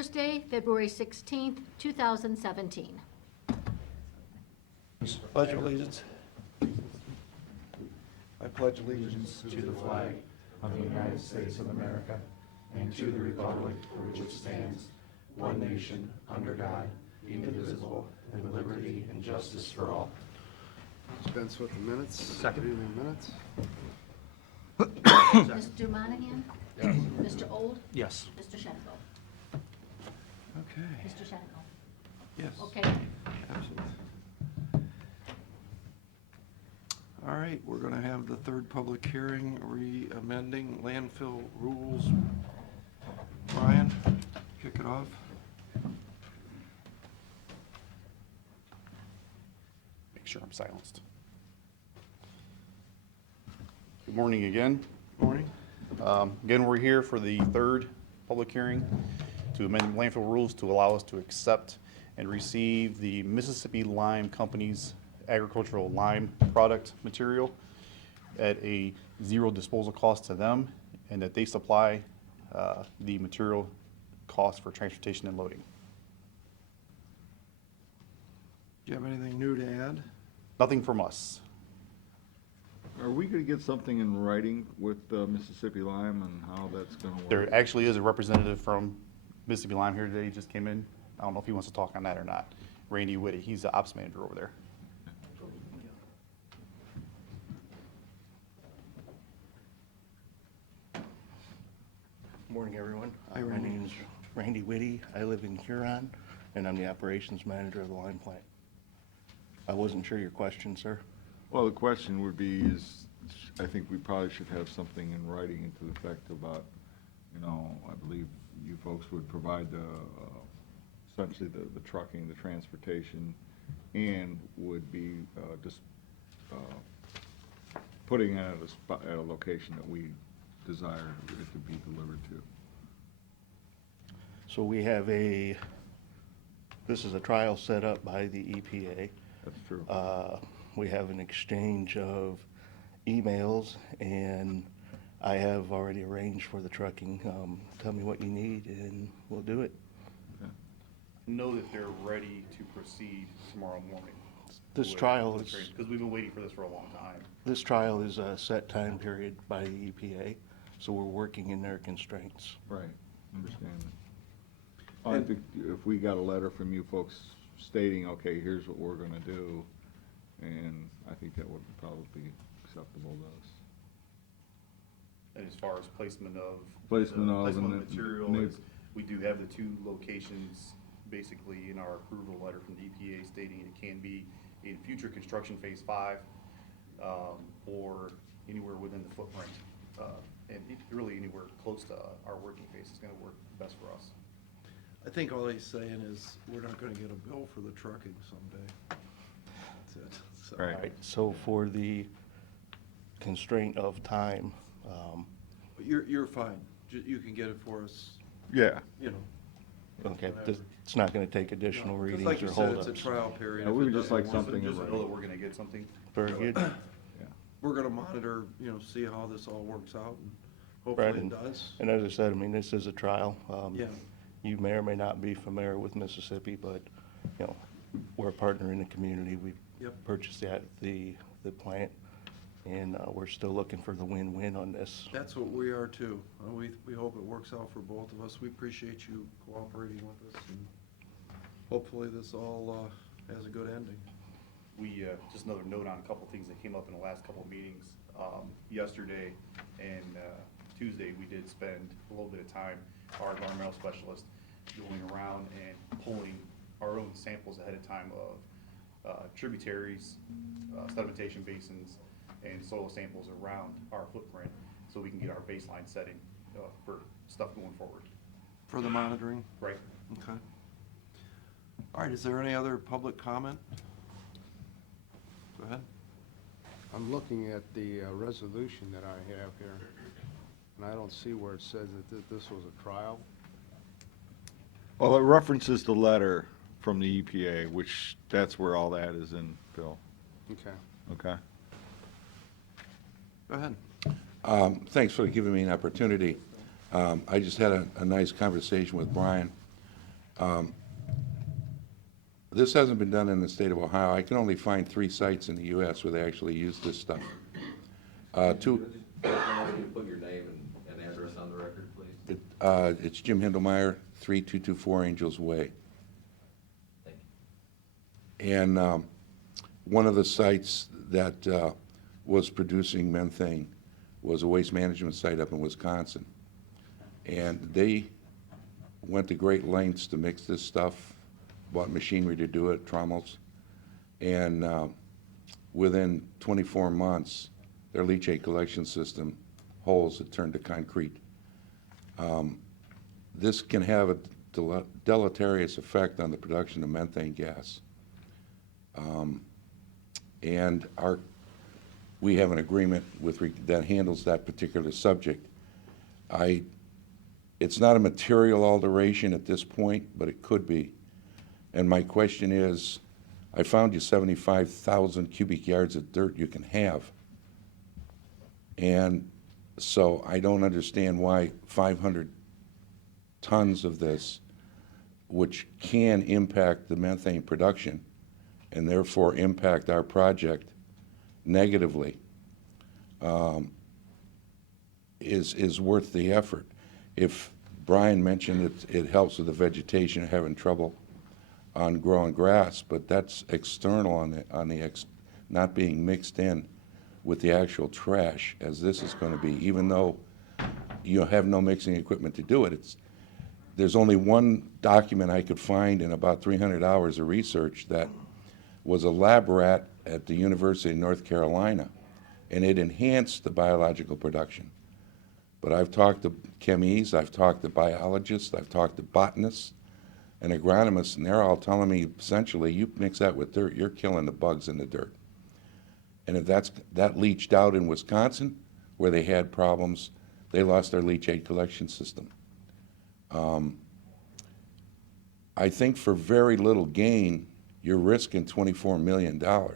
Thursday, February 16th, 2017. Pledge allegiance. I pledge allegiance to the flag of the United States of America and to the republic for which it stands, one nation, under God, indivisible, with liberty and justice for all. Dispense with the minutes. Second. Reading the minutes. Mr. Monahan? Yes. Mr. Old? Yes. Mr. Shenko? Okay. Mr. Shenko? Yes. Okay. Absolutely. All right, we're going to have the third public hearing, amending landfill rules. Brian, kick it off. Make sure I'm silenced. Good morning again. Morning. Again, we're here for the third public hearing to amend landfill rules to allow us to accept and receive the Mississippi Lime Company's agricultural lime product material at a zero disposal cost to them, and that they supply the material cost for transportation and loading. Do you have anything new to add? Nothing from us. Are we going to get something in writing with Mississippi Lime and how that's going to work? There actually is a representative from Mississippi Lime here today. He just came in. I don't know if he wants to talk on that or not. Randy Whitty, he's the ops manager over there. Morning, everyone. Hi, My Randy. name is Randy Whitty. I live in Huron, and I'm the operations manager of the lime plant. I wasn't sure your question, sir. Well, the question would be is, I think we probably should have something in writing into the effect about, I believe you folks would provide the, essentially the trucking, the transportation, and would be just putting it at a location that we desire it to be delivered to. So we have this is a trial set up by the EPA. That's true. We have an exchange of emails, and I have already arranged for the trucking. Tell me what you need, and we'll do it. Know that they're ready to proceed tomorrow morning. This trial is, Because we've been waiting for this for a long time. this trial is a set time period by the EPA, so we're working in their constraints. Right, understand that. I think if we got a letter from you folks stating, okay, here's what we're gonna do, and I think that would probably be acceptable to us. And as far as placement of. Placement the of, placement and of it- material, may- is we do have the two locations basically in our approval letter from the EPA stating it can be in future construction phase 5, or anywhere within the footprint. And really anywhere close to our working phase is gonna work best for us. I think all he's saying is we're not going to get a bill for the trucking someday. That's it. So- Right. Right, so for the constraint of time, But you're fine. You can get it for us, Yeah, okay, it's not gonna take additional No, 'cause readings like you or said, it's a holdups. trial period. Yeah, If we it would just doesn't like work, something in Just know that we're gonna get something. Very good. yeah. we're gonna monitor, see how this all works out, and Right, hopefully it and- does. And as I said, I mean, this is a trial. Yeah. You may or may not be familiar with Mississippi, but, we're a partner in the community. We Yep. purchased the plant, and we're still looking for the win-win on this. That's what we are too. We hope it works out for both of us. We appreciate you cooperating with us, and hopefully this all has a good ending. We, just another note on a couple things that came up in the last couple of meetings. Yesterday and Tuesday, we did spend a little bit of time, our environmental specialist, going around and pulling our own samples ahead of time of tributaries, sedimentation basins, and soil samples around our footprint, so we can get our baseline setting for stuff going forward. For the monitoring? Right? Okay. All right, is there any other public comment? Go ahead. I'm looking at the resolution that I have here, and I don't see where it says that this was a trial. Well, it references the letter from the EPA, which that's where all that is in, Phil. Okay. Okay? Go ahead. Thanks for giving me an opportunity. I just had a nice conversation with Brian This hasn't been done in the state of Ohio. I can only find 3 sites in the U.S. where they actually use this stuff. Two, Can I ask you to put your name and address on the record, please? it's Jim Hindelmeyer, 3224 Angels Way. Thank you. And one of the sites that was producing methane was a waste management site up in Wisconsin. And they went to great lengths to mix this stuff, bought machinery to do it, trommels. And within 24 months, their leachate collection system holes had turned to concrete. This can have a deleterious effect on the production of methane gas. And we have an agreement that handles that particular subject. It's not a material alteration at this point, but it could be. And my question is, I found you 75,000 cubic yards of dirt you can have. And so I don't understand why 500 tons of this, which can impact the methane production and therefore impact our project negatively, is worth the effort. If Brian mentioned it helps with the vegetation, having trouble on growing grass, but that's external on the not being mixed in with the actual trash, as this is going to be. Even though you have no mixing equipment to do it, there's only one document I could find in about 300 hours of research that was a lab rat at the University of North Carolina, and it enhanced the biological production. But I've talked to chemies, I've talked to biologists, I've talked to botanists and agronomists, and they're all telling me essentially, you mix that with dirt, you're killing the bugs in the dirt. And if that leached out in Wisconsin, where they had problems, they lost their leachate collection system. I think for very little gain, you're risking $24 million on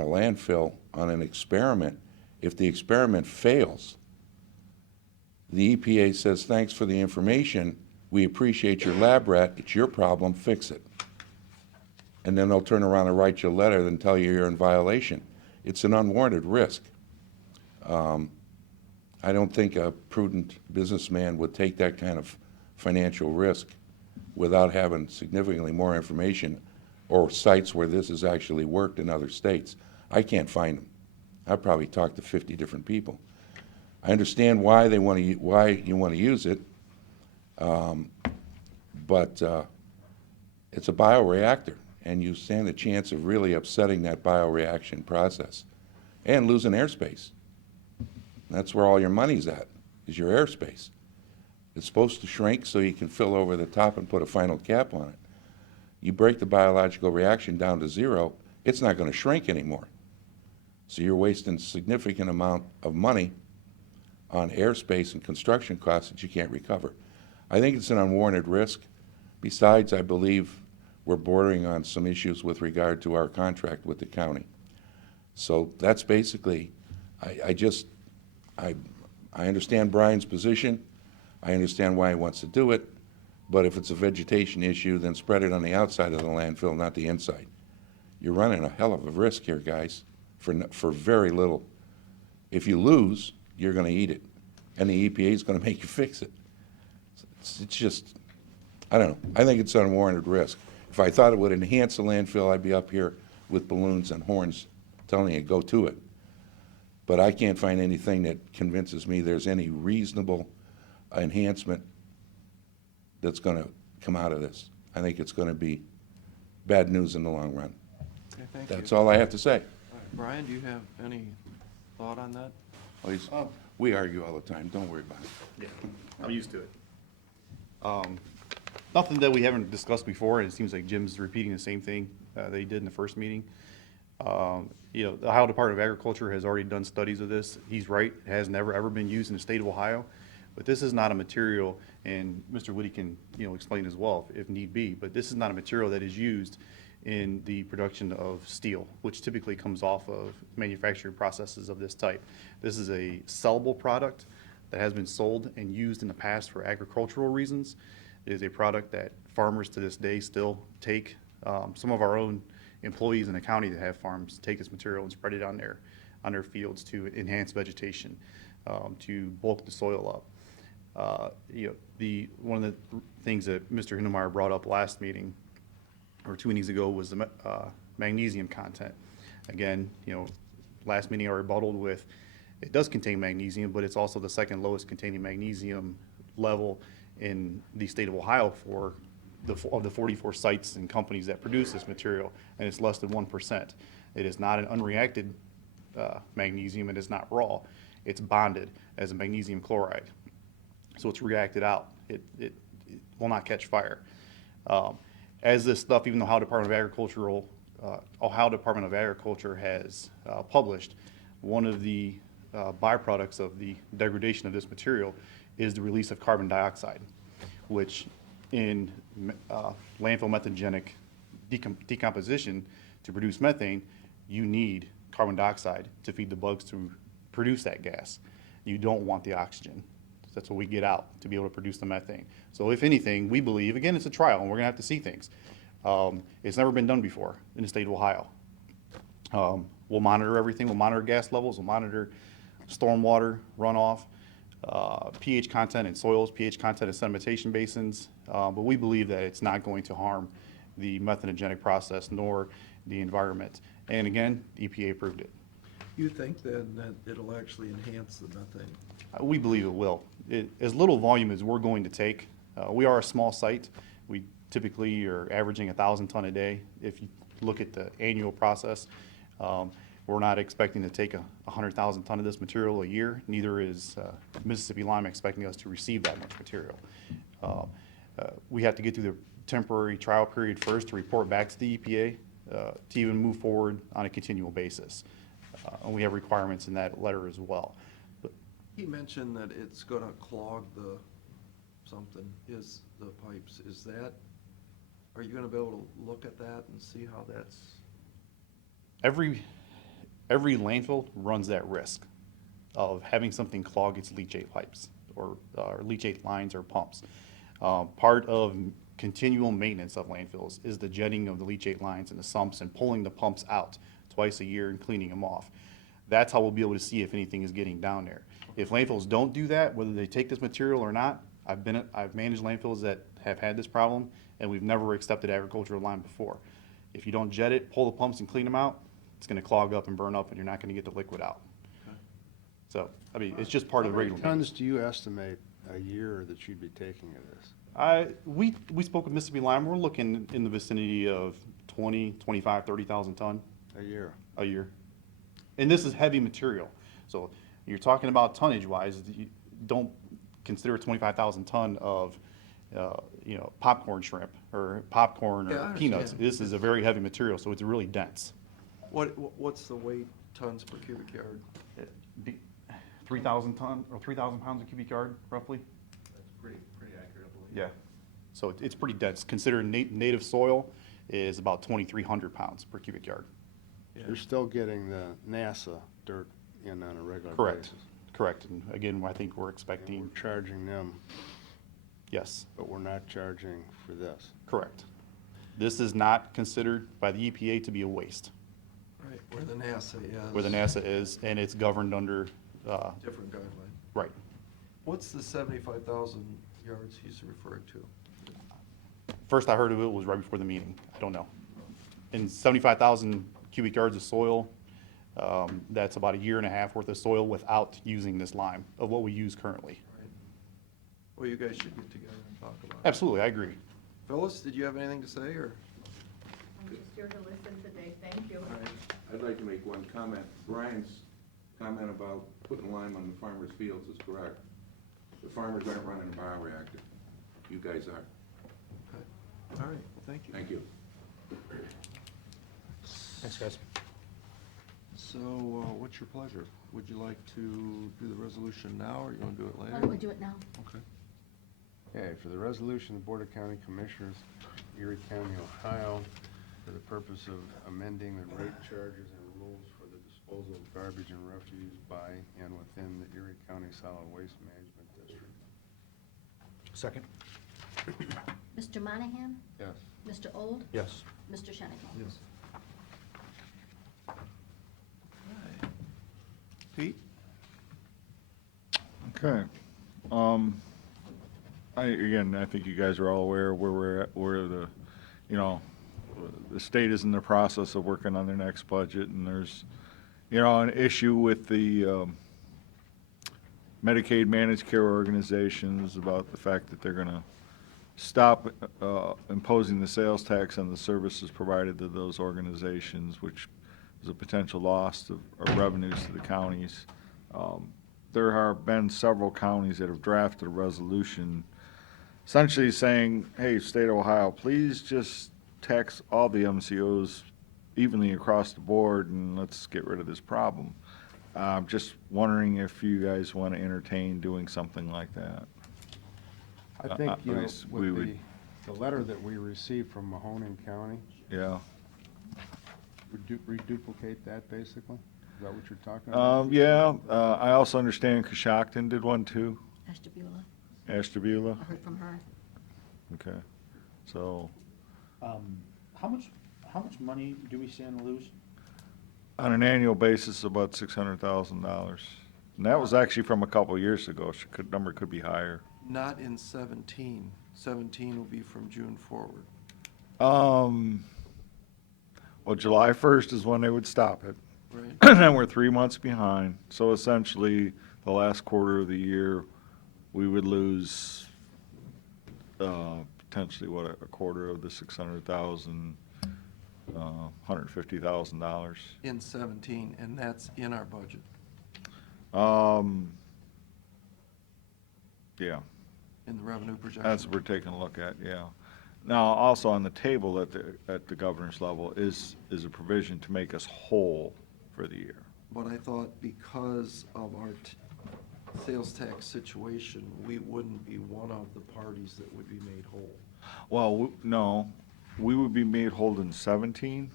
a landfill, on an experiment. If the experiment fails, the EPA says, thanks for the information, we appreciate your lab rat, it's your problem, fix it. And then they'll turn around and write you a letter and tell you you're in violation. It's an unwarranted risk. I don't think a prudent businessman would take that kind of financial risk without having significantly more information or sites where this has actually worked in other states. I can't find them. I've probably talked to 50 different people. I understand why you want to use it, but it's a bioreactor, and you stand a chance of really upsetting that bioreaction process and losing airspace. That's where all your money's at, is your airspace. It's supposed to shrink so you can fill over the top and put a final cap on it. You break the biological reaction down to 0, it's not going to shrink anymore. So you're wasting a significant amount of money on airspace and construction costs that you can't recover. I think it's an unwarranted risk. Besides, I believe we're bordering on some issues with regard to our contract with the county. So that's basically, I understand Brian's position. I understand why he wants to do it. But if it's a vegetation issue, then spread it on the outside of the landfill, not the inside. You're running a hell of a risk here, guys, for very little. If you lose, you're going to eat it, and the EPA is going to make you fix it. It's just, I don't know. I think it's an unwarranted risk. If I thought it would enhance the landfill, I'd be up here with balloons and horns telling you, go to it. But I can't find anything that convinces me there's any reasonable enhancement that's going to come out of this. I think it's going to be bad news in the long run. Okay, thank you. That's all I have to say. All right, Brian, do you have any thought on that? We argue all the time. Don't worry about it. Yeah, I'm used to it. Nothing that we haven't discussed before, and it seems like Jim's repeating the same thing that he did in the first meeting. The Ohio Department of Agriculture has already done studies of this. He's right, it has never ever been used in the state of Ohio. But this is not a material, and Mr. Woody can, explain as well if need be, but this is not a material that is used in the production of steel, which typically comes off of manufacturing processes of this type. This is a sellable product that has been sold and used in the past for agricultural reasons. It is a product that farmers to this day still take. Some of our own employees in the county that have farms take this material and spread it on their fields to enhance vegetation, to bulk the soil up. One of the things that Mr. Hindemeyer brought up last meeting, or 2 meetings ago, was the magnesium content. Again, last meeting I rebutted with, it does contain magnesium, but it's also the second lowest containing magnesium level in the state of Ohio of the 44 sites and companies that produce this material, and it's less than 1%. It is not an unreacted magnesium. It is not raw. It's bonded as a magnesium chloride. So it's reacted out. It will not catch fire. As this stuff, even though Ohio Department of Agriculture has published, one of the byproducts of the degradation of this material is the release of carbon dioxide, which in landfill methanogenic decomposition to produce methane, you need carbon dioxide to feed the bugs to produce that gas. You don't want the oxygen. That's what we get out to be able to produce the methane. So if anything, we believe, again, it's a trial and we're gonna have to see things. It's never been done before in the state of Ohio. We'll monitor everything. We'll monitor gas levels. We'll monitor stormwater runoff, pH content in soils, pH content in sedimentation basins. But we believe that it's not going to harm the methanogenic process nor the environment. And again, the EPA approved it. You think then that it'll actually enhance the methane? We believe it will. As little volume as we're going to take, we are a small site. We typically are averaging 1,000 ton a day. If you look at the annual process, we're not expecting to take 100,000 ton of this material a year. Neither is Mississippi Lime expecting us to receive that much material. We have to get through the temporary trial period first to report back to the EPA to even move forward on a continual basis. And we have requirements in that letter as well. He mentioned that it's gonna clog the pipes. Are you gonna be able to look at that and see how that's? Every landfill runs that risk of having something clog its leachate pipes or leachate lines or pumps. Part of continual maintenance of landfills is the jetting of the leachate lines and the sumps and pulling the pumps out twice a year and cleaning them off. That's how we'll be able to see if anything is getting down there. If landfills don't do that, whether they take this material or not, I've managed landfills that have had this problem, and we've never accepted agricultural lime before. If you don't jet it, pull the pumps and clean them out, it's gonna clog up and burn up, and you're not gonna get the liquid out. Okay. So, I mean, it's just part of the regular How many maintenance. tons do you estimate a year that you'd be taking of this? We spoke with Mississippi Lime. We're looking in the vicinity of 20, 25, 30,000 ton A year? a year. And this is heavy material. So you're talking about tonnage wise, you don't consider 25,000 ton of, popcorn shrimp or popcorn Yeah, I or peanuts. understand. This is a very heavy material, so it's really dense. What's the weight tons per cubic yard? 3,000 ton or 3,000 pounds a cubic yard roughly. That's pretty accurate, I believe. Yeah. So it's pretty dense. Considering native soil is about 2,300 pounds per cubic yard. Yeah. You're still getting the NASA dirt in on a regular Correct. basis? Correct. And again, I think we're And expecting, we're charging them, yes, but we're not charging for this. correct. This is not considered by the EPA to be a waste, Right, where the NASA is. where the NASA is, and it's governed under, Different guideline. right. What's the 75,000 yards he's referring to? First I heard of it was right before the meeting. I don't know. And 75,000 cubic yards of soil, that's about a year and a half worth of soil without using this lime of what we use currently. Right. Well, you guys should get together and talk about it. Absolutely, I agree. Phyllis, did you have anything to say, or? I'm just here to listen today, thank you. All right. I'd like to make one comment. Brian's comment about putting lime on the farmer's fields is correct. The farmers aren't running a bioreactor. You guys are. Okay. All right, well, thank you. Thank you. Thanks, guys. So, what's your pleasure? Would you like to do the resolution now, or you want to do it later? Why don't we do it now? Okay. Okay, for the resolution, the Board of County Commissioners, Erie County, Ohio, for the purpose of amending the rate charges and rules for the disposal of garbage and refuse by and within the Erie County Solid Waste Management District. Second. Mr. Monahan? Yes. Mr. Old? Yes. Mr. Shenick? Yes. Pete? Okay. I think you guys are all aware where we're at, where the, you know, the state is in the process of working on their next budget, and there's, an issue with the Medicaid managed care organizations about the fact that they're gonna stop imposing the sales tax on the services provided to those organizations, which is a potential loss of revenues to the counties. There have been several counties that have drafted a resolution essentially saying, hey, state of Ohio, please just tax all the MCOs evenly across the board and let's get rid of this problem. Just wondering if you guys want to entertain doing something like that. I think, at least we with would- the letter that we received from Mahoning County, Yeah. would reduplicate that basically? Is that what you're talking about? Yeah, I also understand Coshocton did one too, Ashtabula? Ashtabula. I heard from her. Okay, so How much money do we stand to lose? on an annual basis, about $600,000. And that was actually from a couple of years ago, number could be higher. Not in 17. 17 will be from June forward. Well, July 1st is when they would stop it. Right. And then we're 3 months behind. So essentially, the last quarter of the year, we would lose potentially, a quarter of the 600,000, $150,000. In 17, and that's in our budget. Yeah, In the revenue projection. that's what we're taking a look at, yeah. Now, also on the table at the governor's level is a provision to make us whole for the year. But I thought because of our sales tax situation, we wouldn't be one of the parties that would be made whole. Well, no, we would be made whole in 17,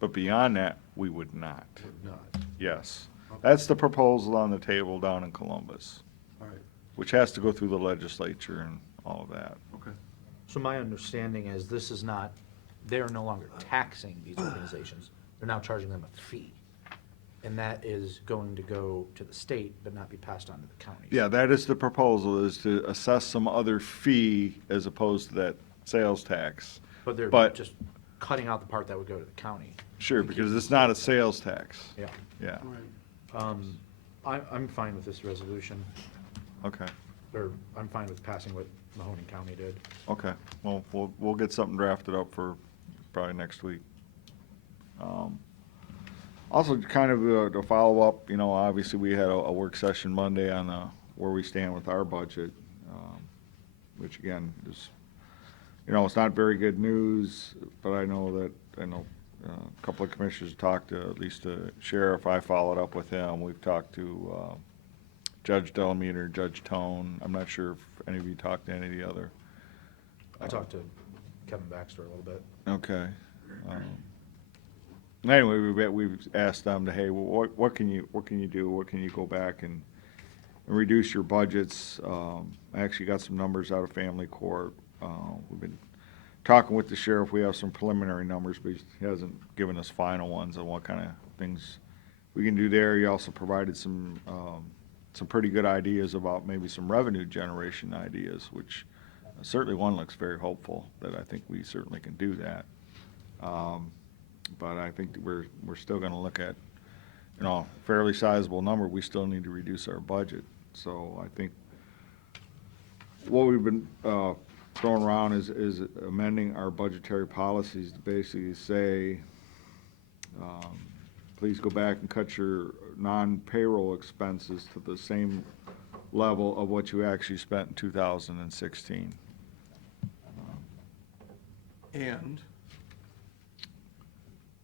but beyond that, we would not. Would not. Yes. That's the proposal on the table down in Columbus, All right. which has to go through the legislature and all of that. Okay. So my understanding is this is not, they're no longer taxing these organizations. They're now charging them a fee. And that is going to go to the state, but not be passed on to the counties. Yeah, that is the proposal, is to assess some other fee as opposed to that sales tax. But they're But- just cutting out the part that would go to the county. Sure, because it's not a sales tax. Yeah. Yeah, I'm fine with this resolution, okay, or I'm fine with passing what Mahoning County did. okay. Well, we'll get something drafted up for probably next week. Also, kind of to follow up, obviously, we had a work session Monday on where we stand with our budget, which again is, it's not very good news, but I know a couple of commissioners talked to, at least the sheriff, I followed up with him. We've talked to Judge Delameter, Judge Tone. I'm not sure if any of you talked to any of the other. I talked to Kevin Baxter a little bit. Okay. Anyway, we've asked them to, hey, well, what can you do? What can you go back and reduce your budgets? I actually got some numbers out of family court. We've been talking with the sheriff. We have some preliminary numbers, but he hasn't given us final ones on what kind of things we can do there. He also provided some pretty good ideas about maybe some revenue generation ideas, which certainly one looks very hopeful that I think we certainly can do that. But I think that we're still gonna look at, a fairly sizable number. We still need to reduce our budget. So I think what we've been throwing around is amending our budgetary policies to basically say, please go back and cut your non-payroll expenses to the same level of what you actually spent in 2016.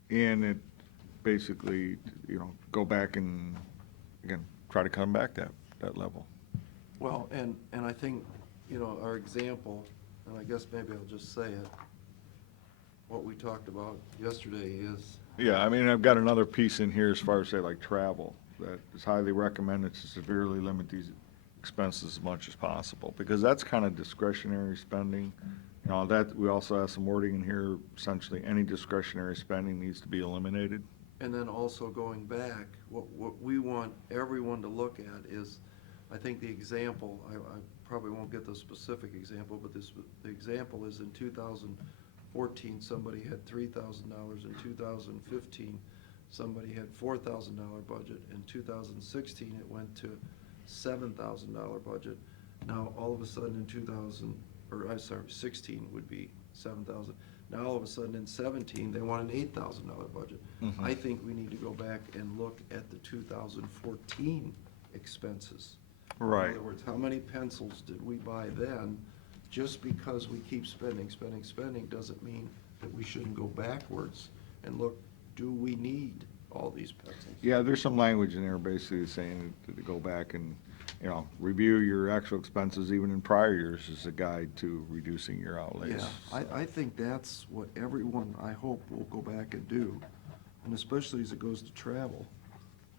And it basically, go back and, again, try to come back that level. Well, and I think, our example, and I guess maybe I'll just say it, what we talked about yesterday is, Yeah, I mean, I've got another piece in here as far as, say, like travel, that is highly recommended to severely limit these expenses as much as possible, because that's kind of discretionary spending. You know, that, we also have some wording in here, essentially, any discretionary spending needs to be eliminated. And then also going back, what we want everyone to look at is, I think the example, I probably won't get the specific example, but the example is in 2014, somebody had $3,000. In 2015, somebody had $4,000 budget. In 2016, it went to $7,000 budget. Now, all of a sudden in 16 would be 7,000. Now, all of a sudden in 17, they want an $8,000 budget. Mhm. I think we need to go back and look at the 2014 expenses. Right. In other words, how many pencils did we buy then? Just because we keep spending doesn't mean that we shouldn't go backwards and look, do we need all these pencils? Yeah, there's some language in there basically saying to go back and, you know, review your actual expenses even in prior years as a guide to reducing your outlays. Yeah, I think that's what everyone, I hope, will go back and do, and especially as it goes to travel,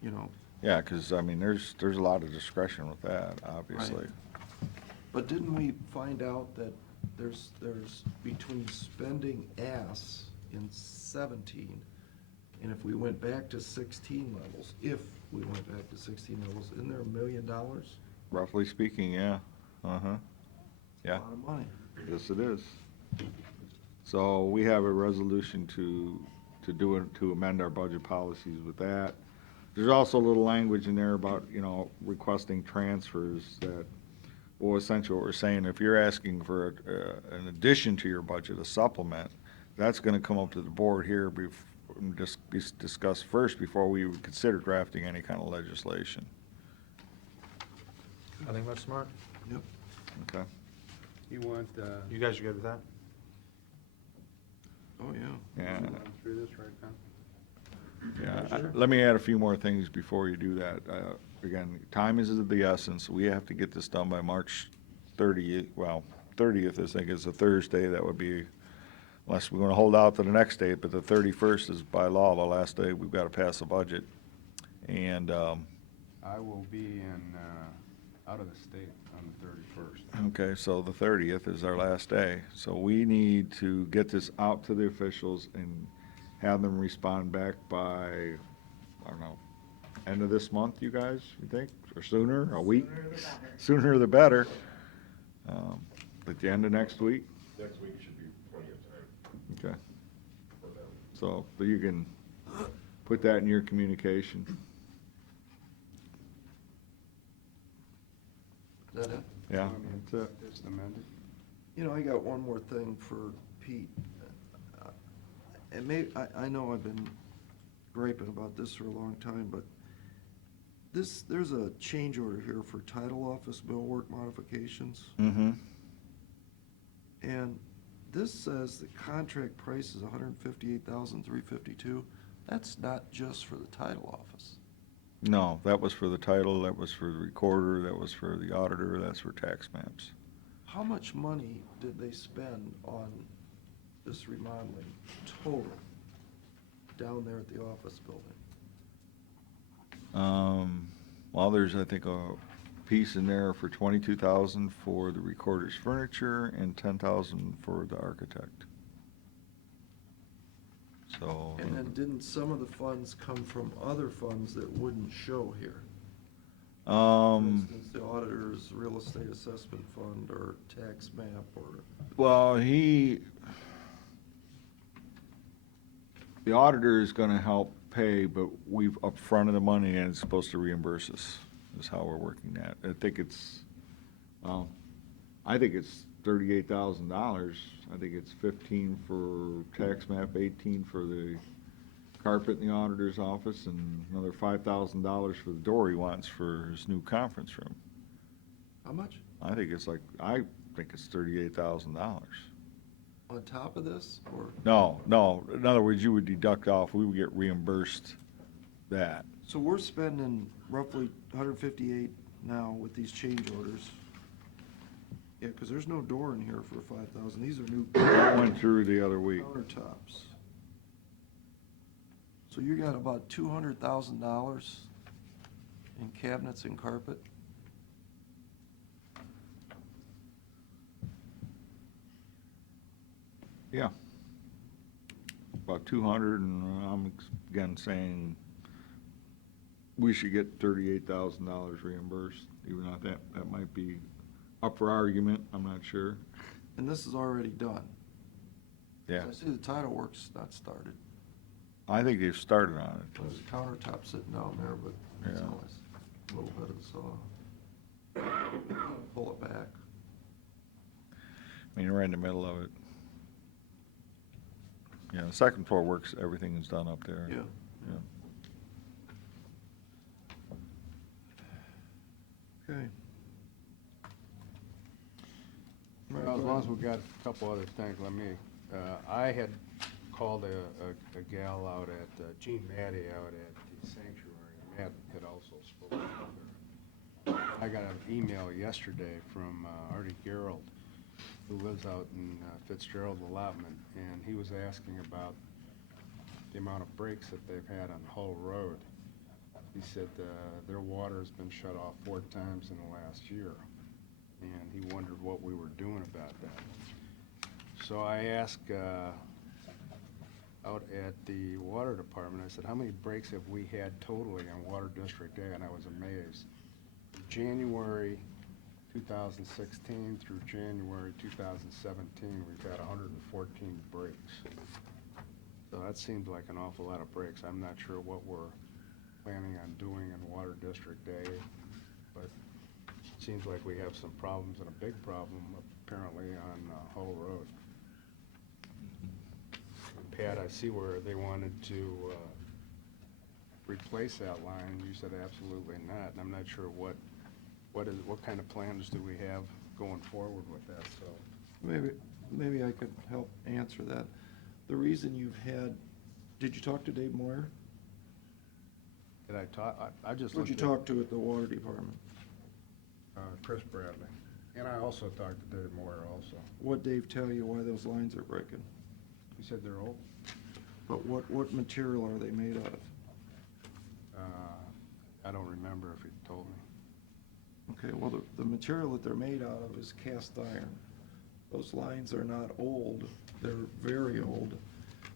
you know. Yeah, because, I mean, there's a lot of discretion with that, obviously. Right. But didn't we find out that there's between spending ass in 17, and if we went back to 16 levels, isn't there $1 million? Roughly speaking, yeah. Uh-huh. Yeah. A lot of money. Yes, it is. So we have a resolution to amend our budget policies with that. There's also a little language in there about, you know, requesting transfers that, well, essentially what we're saying, if you're asking for an addition to your budget, a supplement, that's gonna come up to the board here just be discussed first before we would consider drafting any kind of legislation. I think that's smart. Yep. Okay? You want, You guys are good with that? Oh, yeah. Yeah. run through this right now? Yeah, Sure. let me add a few more things before you do that. Again, time is of the essence. We have to get this done by March 30th. Well, 30th, I think, is a Thursday. That would be, unless we're going to hold out to the next date, but the 31st is by law the last day we've got to pass a budget. And, I will be out of the state on the 31st. okay, so the 30th is our last day. So we need to get this out to the officials and have them respond back by, I don't know, end of this month, you guys, you think? Or sooner, a week? Sooner the better. At the end of next week? Next week should be plenty of time Okay. for them. So you can put that in your communication. Is that it? Yeah, I mean, that's it. Just amended. You know, I got one more thing for Pete. And I know I've been griping about this for a long time, but there's a change order here for title office millwork modifications. Mm-hmm. And this says the contract price is $158,352. That's not just for the title office. No, that was for the title, that was for the recorder, that was for the auditor, that's for tax maps. How much money did they spend on this remodeling total down there at the office building? Well, there's, I think, a piece in there for 22,000 for the recorder's furniture and 10,000 for the architect. So. And then didn't some of the funds come from other funds that wouldn't show here? For instance, the auditor's real estate assessment fund or tax map or, Well, the auditor is gonna help pay, but we've upfronted the money and it's supposed to reimburse us, is how we're working that. I think it's $38,000. I think it's 15 for tax map, 18 for the carpet in the auditor's office, and another $5,000 for the door he wants for his new conference room. how much? I think it's $38,000. On top of this, or? No, in other words, you would deduct off, we would get reimbursed that. So we're spending roughly 158 now with these change orders. Yeah, because there's no door in here for 5,000. These are new That went through the other week. countertops. So you got about $200,000 in cabinets and carpet? Yeah. About 200, and I'm again saying we should get $38,000 reimbursed, even though that might be up for argument, I'm not sure. And this is already done. Yeah, I see the title work's not started. I think they've started on it. There's a countertop sitting down there, but it's Yeah. always a little bit of pull it back. I mean, we're in the middle of it. Yeah, the second floor works, everything is done up there. Yeah. Yeah. Okay. Well, as long as we've got a couple other things, let me, I had called a gal out at, Jean Matty out at the sanctuary. Matt had also spoken with her. I got an email yesterday from Artie Gerald, who lives out in Fitzgerald allotment, and he was asking about the amount of breaks that they've had on Hull Road. He said their water's been shut off 4 times in the last year, and he wondered what we were doing about that. So I asked out at the water department, I said, how many breaks have we had totally on Water District A? And I was amazed. January 2016 through January 2017, we've had 114 breaks. So that seems like an awful lot of breaks. I'm not sure what we're planning on doing in Water District A, but it seems like we have some problems, and a big problem apparently on Hull Road. Pat, I see where they wanted to replace that line. You said absolutely not, and I'm not sure what kind of plans do we have going forward with that, so. Maybe I could help answer that. The reason you've had, did you talk to Dave Moyer? Did I talk, I just Who'd looked you at talk to at the water department? Chris Bradley, and I also talked to Dave Moyer also. What'd Dave tell you why those lines are breaking? He said they're old. But what material are they made out of? I don't remember if he told me. Okay, well, the material that they're made out of is cast iron. Those lines are not old, they're very old.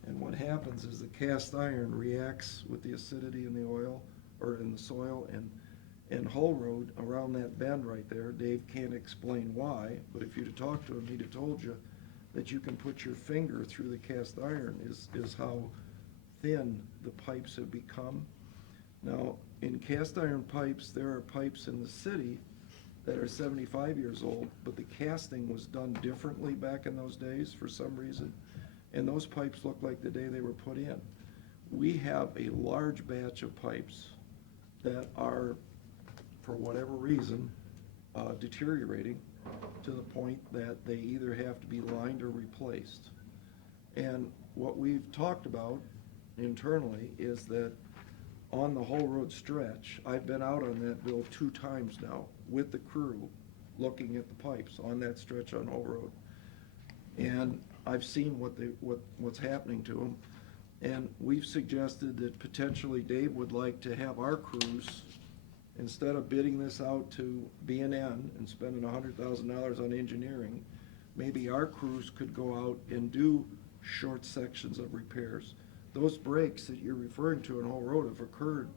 And what happens is the cast iron reacts with the acidity in the oil, or in the soil, and Hull Road, around that bend right there, Dave can't explain why, but if you'd have talked to him, he'd have told you that you can put your finger through the cast iron is how thin the pipes have become. Now, in cast iron pipes, there are pipes in the city that are 75 years old, but the casting was done differently back in those days for some reason, and those pipes look like the day they were put in. We have a large batch of pipes that are, for whatever reason, deteriorating to the point that they either have to be lined or replaced. And what we've talked about internally is that on the Hull Road stretch, I've been out on that bill 2 times now with the crew looking at the pipes on that stretch on Hull Road. And I've seen what's happening to them. And we've suggested that potentially Dave would like to have our crews, instead of bidding this out to B&N and spending $100,000 on engineering, maybe our crews could go out and do short sections of repairs. Those breaks that you're referring to in Hull Road have occurred,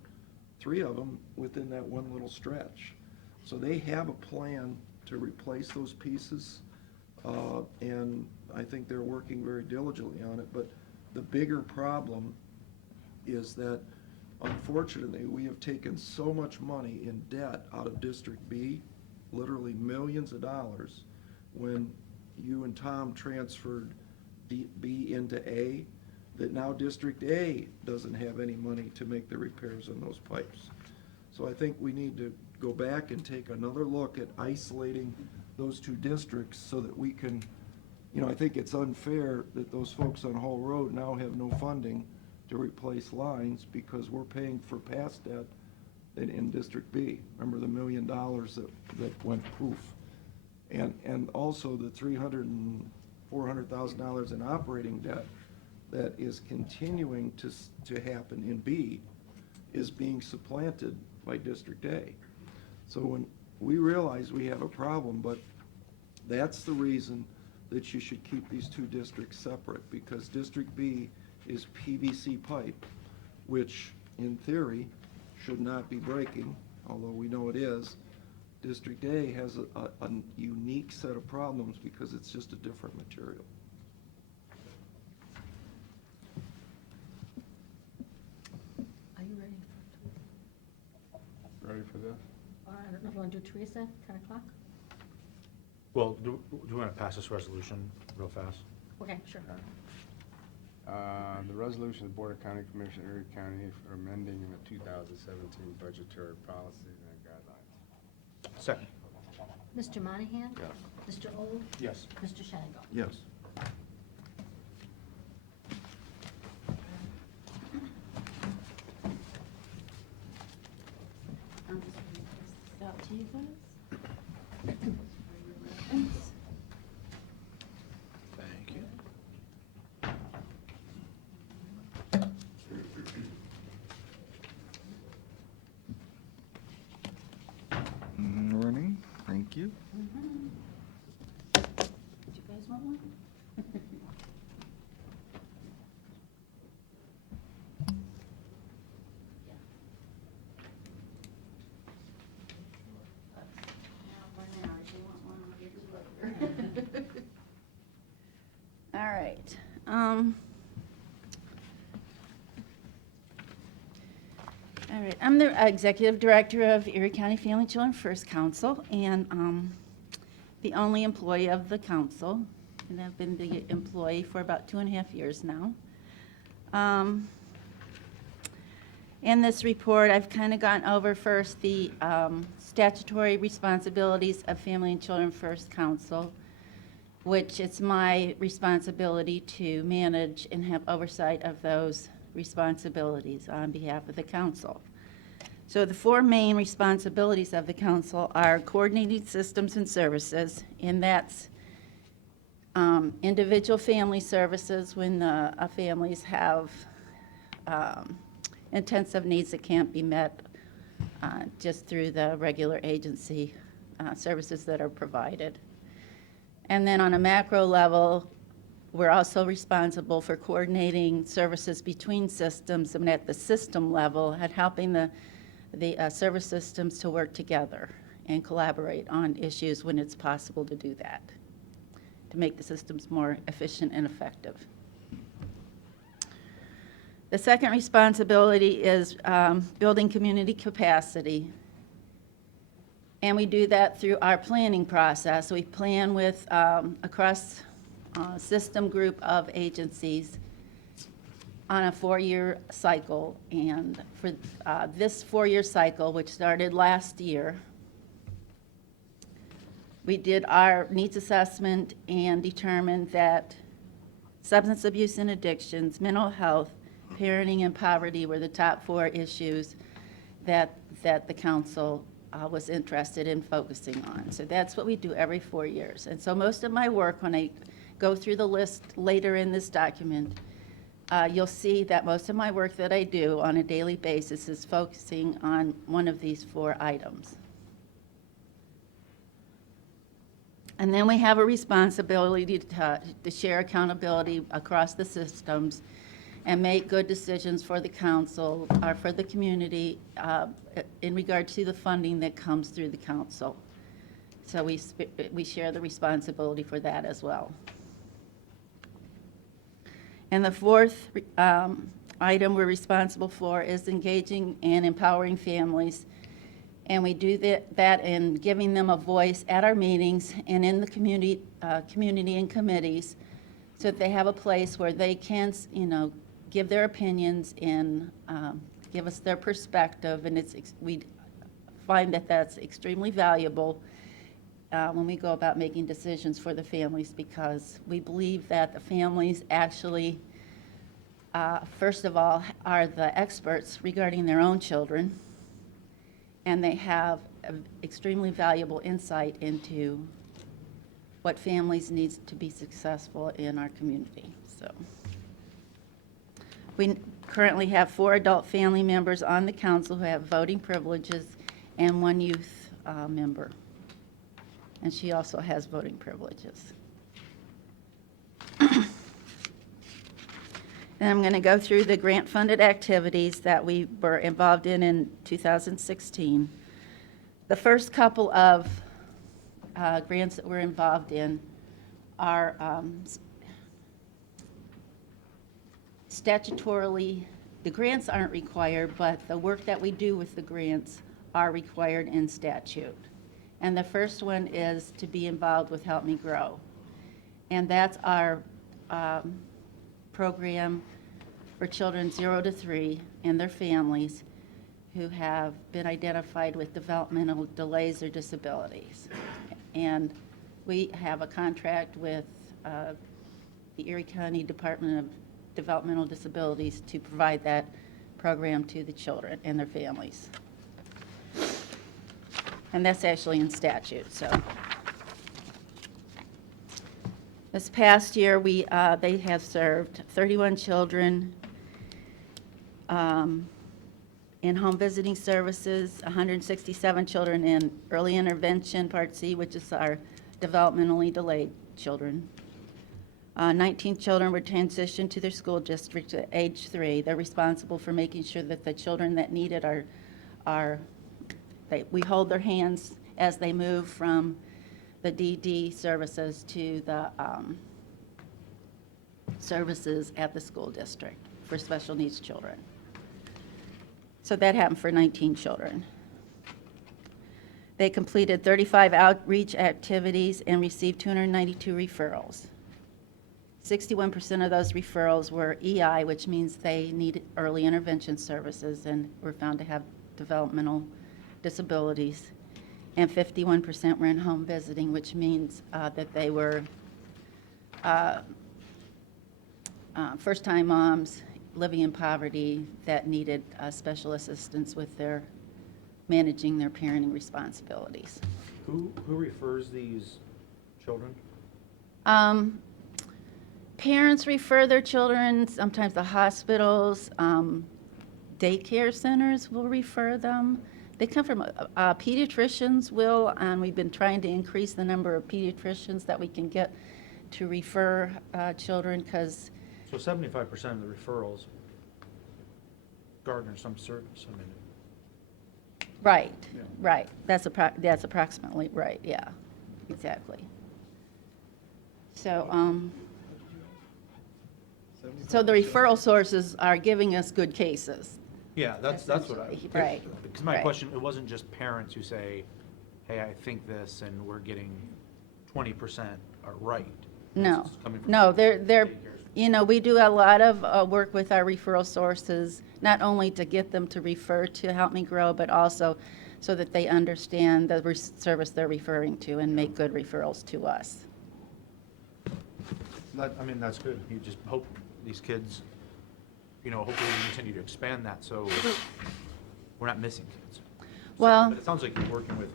3 of them within that one little stretch. So they have a plan to replace those pieces, and I think they're working very diligently on it. But the bigger problem is that, unfortunately, we have taken so much money in debt out of District B, literally millions of dollars, when you and Tom transferred B into A, that now District A doesn't have any money to make the repairs on those pipes. So I think we need to go back and take another look at isolating those 2 districts so that we can, I think it's unfair that those folks on Hull Road now have no funding to replace lines because we're paying for past debt in District B. Remember the $1 million that went poof. And also the $300,000 and $400,000 in operating debt that is continuing to happen in B is being supplanted by District A. So when we realize we have a problem, but that's the reason that you should keep these two districts separate, because District B is PVC pipe, which in theory should not be breaking, although we know it is. District A has a unique set of problems because it's just a different material. Are you ready? Ready for this? I don't know if you want to do Teresa, 10 o'clock? Well, do you want to pass this resolution real fast? Okay, sure. The resolution of the Board of County Commissioners, Erie County, for amending the 2017 budgetary policies and guidelines. Second. Mr. Monahan? Yes. Mr. Old? Yes. Mr. Shenango? Yes. I'm just going to pass this out to you guys. For your reference. Thank you. Running, thank you. Do you guys want one? Now for now, if you want one, I'll get you later. All right. All right, I'm the Executive Director of Erie County Family Children First Council, and the only employee of the council, and I've been the employee for about 2.5 years now. In this report, I've kind of gone over first the statutory responsibilities of Family and Children First Council, which it's my responsibility to manage and have oversight of those responsibilities on behalf of the council. So the 4 main responsibilities of the council are coordinating systems and services, and that's individual family services when families have intensive needs that can't be met just through the regular agency services that are provided. And then on a macro level, we're also responsible for coordinating services between systems and at the system level at helping the service systems to work together and collaborate on issues when it's possible to do that, to make the systems more efficient and effective. The second responsibility is building community capacity. And we do that through our planning process. We plan with across system group of agencies on a 4-year cycle. And for this 4-year cycle, which started last year, we did our needs assessment and determined that substance abuse and addictions, mental health, parenting, and poverty were the top 4 issues that the council was interested in focusing on. So that's what we do every 4 years. And so most of my work, when I go through the list later in this document, you'll see that most of my work that I do on a daily basis is focusing on one of these 4 items. And then we have a responsibility to share accountability across the systems and make good decisions for the council or for the community in regard to the funding that comes through the council. So we share the responsibility for that as well. And the 4th item we're responsible for is engaging and empowering families. And we do that in giving them a voice at our meetings and in the community and committees, so that they have a place where they can, give their opinions and give us their perspective. And we find that that's extremely valuable when we go about making decisions for the families, because we believe that the families actually, first of all, are the experts regarding their own children, and they have extremely valuable insight into what families need to be successful in our community. So we currently have 4 adult family members on the council who have voting privileges and 1 youth member. And she also has voting privileges. And I'm going to go through the grant-funded activities that we were involved in 2016. The first couple of grants that we're involved in are statutorily, the grants aren't required, but the work that we do with the grants are required in statute. And the first one is to be involved with Help Me Grow. And that's our program for children 0 to 3 and their families who have been identified with developmental delays or disabilities. And we have a contract with the Erie County Department of Developmental Disabilities to provide that program to the children and their families. And that's actually in statute, so. This past year, they have served 31 children in home visiting services, 167 children in early intervention, Part C, which is our developmentally delayed children. 19 children were transitioned to their school district at age 3. They're responsible for making sure that the children that need it we hold their hands as they move from the DD services to the services at the school district for special needs children. So that happened for 19 children. They completed 35 outreach activities and received 292 referrals. 61% of those referrals were EI, which means they need early intervention services and were found to have developmental disabilities. And 51% were in home visiting, which means that they were first-time moms living in poverty that needed special assistance with managing their parenting responsibilities. Who refers these children? Parents refer their children, sometimes the hospitals, daycare centers will refer them. They come from, pediatricians will, and we've been trying to increase the number of pediatricians that we can get to refer children, because So 75% of the referrals garner some service. I mean, right, Yeah. right. That's approximately right, yeah, exactly. So, so the referral sources are giving us good cases. yeah, that's what I. Essentially, right, Because my right. question, it wasn't just parents who say, hey, I think this, and we're getting 20% are right. No, This is coming from no, they're, daycares. we do a lot of work with our referral sources, not only to get them to refer to Help Me Grow, but also so that they understand the service they're referring to and make good referrals to us. I mean, that's good. You just hope these kids, hopefully we continue to expand that, so we're not missing kids. Well- But it sounds like you're working with,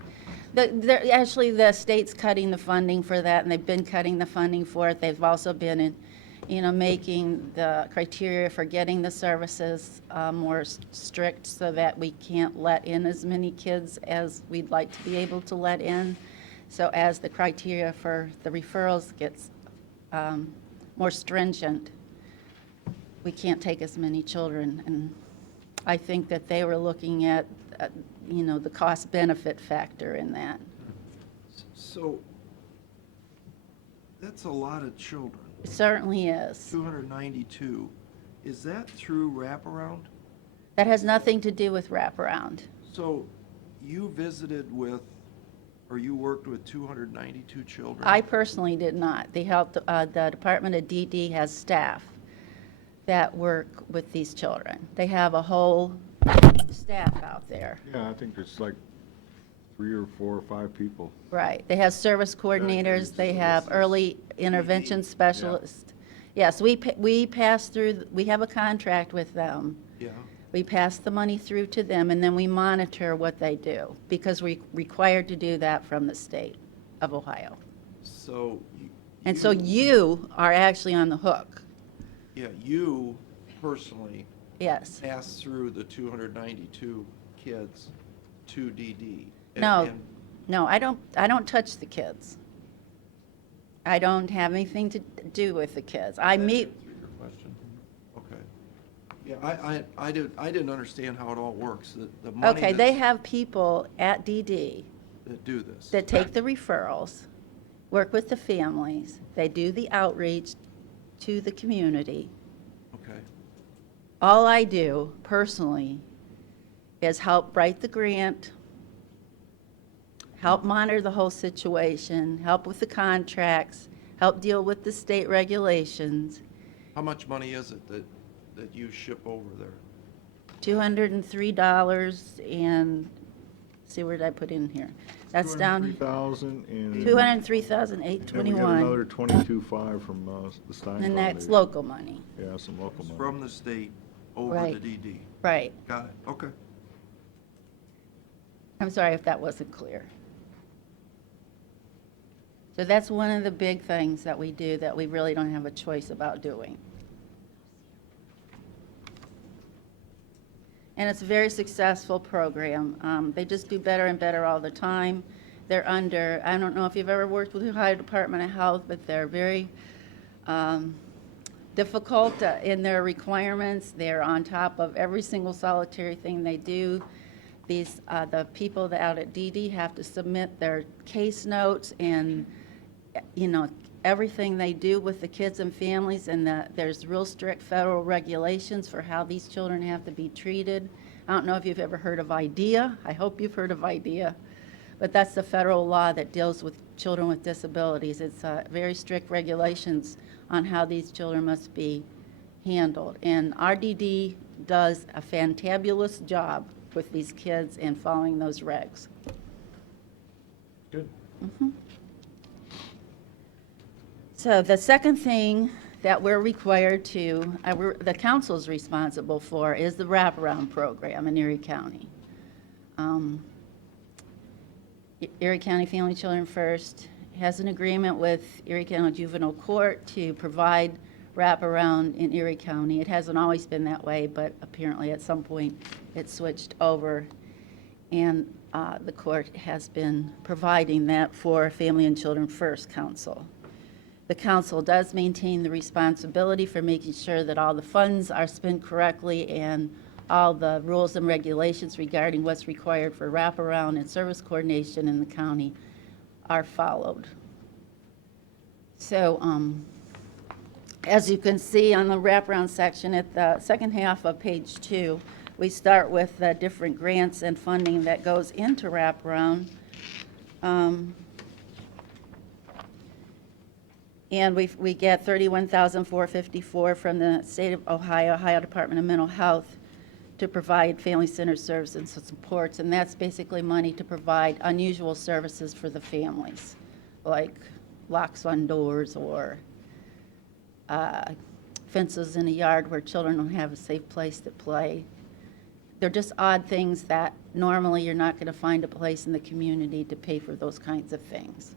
Actually, the state's cutting the funding for that, and they've been cutting the funding for it. They've also been, making the criteria for getting the services more strict so that we can't let in as many kids as we'd like to be able to let in. So as the criteria for the referrals gets more stringent, we can't take as many children. And I think that they were looking at, the cost-benefit factor in that. So, that's a lot of children, It certainly is. 292. Is that through wraparound? That has nothing to do with wraparound. So, you visited with, or you worked with 292 children? I personally did not. The Department of DD has staff that work with these children. They have a whole staff out there. Yeah, I think there's like 3 or 4 or 5 people. Right. They have service coordinators, they have early intervention specialists. Yes, we pass through, we have a contract with them. Yeah. We pass the money through to them, and then we monitor what they do, because we're required to do that from the state of Ohio. So. And so you are actually on the hook. Yeah, you personally Yes. pass through the 292 kids to DD. And- No, and- no, I don't touch the kids. I don't have anything to do with the kids. I That meet, answered your question. Okay. Yeah, I didn't understand how it all works, the money Okay, they that's- have people at DD that do this. that take the referrals, work with the families, they do the outreach to the community. Okay, All I do personally is help write the grant, help monitor the whole situation, help with the contracts, help deal with the state regulations. how much money is it that you ship over there? $203 and, see, where did I put in here? That's down, 203,000 and. And we got another 203,821, 22.5 from the Stein and that's Foundation. local money. Yeah, some local money. From the state over to Right. DD? Right. Got it, okay. I'm sorry if that wasn't clear. So that's one of the big things that we do that we really don't have a choice about doing. And it's a very successful program. They just do better and better all the time. They're under, I don't know if you've ever worked with the Ohio Department of Health, but they're very difficult in their requirements. They're on top of every single solitary thing they do. These, the people that out at DD have to submit their case notes and, you know, everything they do with the kids and families, and there's real strict federal regulations for how these children have to be treated. I don't know if you've ever heard of IDEA. I hope you've heard of IDEA. But that's the federal law that deals with children with disabilities. It's very strict regulations on how these children must be handled. And RDD does a fantabulous job with these kids and following those regs. Good. So the second thing that we're required to, the council's responsible for, is the wraparound program in Erie County. Erie County Family Children First has an agreement with Erie County Juvenile Court to provide wraparound in Erie County. It hasn't always been that way, but apparently at some point it switched over. And the court has been providing that for Family and Children First Council. The council does maintain the responsibility for making sure that all the funds are spent correctly and all the rules and regulations regarding what's required for wraparound and service coordination in the county are followed. So, as you can see on the wraparound section at the second half of page 2, we start with the different grants and funding that goes into wraparound. And we get $31,454 from the state of Ohio Department of Mental Health to provide family-centered services and supports, and that's basically money to provide unusual services for the families, like locks on doors or fences in a yard where children don't have a safe place to play. They're just odd things that normally you're not going to find a place in the community to pay for those kinds of things.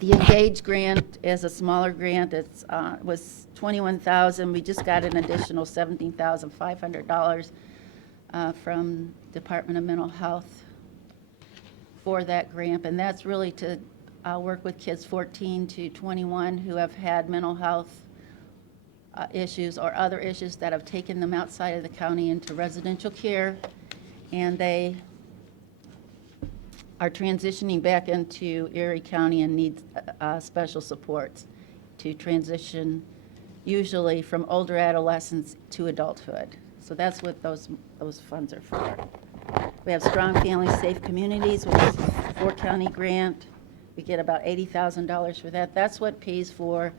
The Engage grant is a smaller grant. It's was $21,000. We just got an additional $17,500 from Department of Mental Health for that grant, and that's really to work with kids 14 to 21 who have had mental health issues or other issues that have taken them outside of the county into residential care, and they are transitioning back into Erie County and need special supports to transition usually from older adolescence to adulthood. So that's what those funds are for. We have Strong Families, Safe Communities, which is a 4-county grant. We get about $80,000 for that. That's what pays for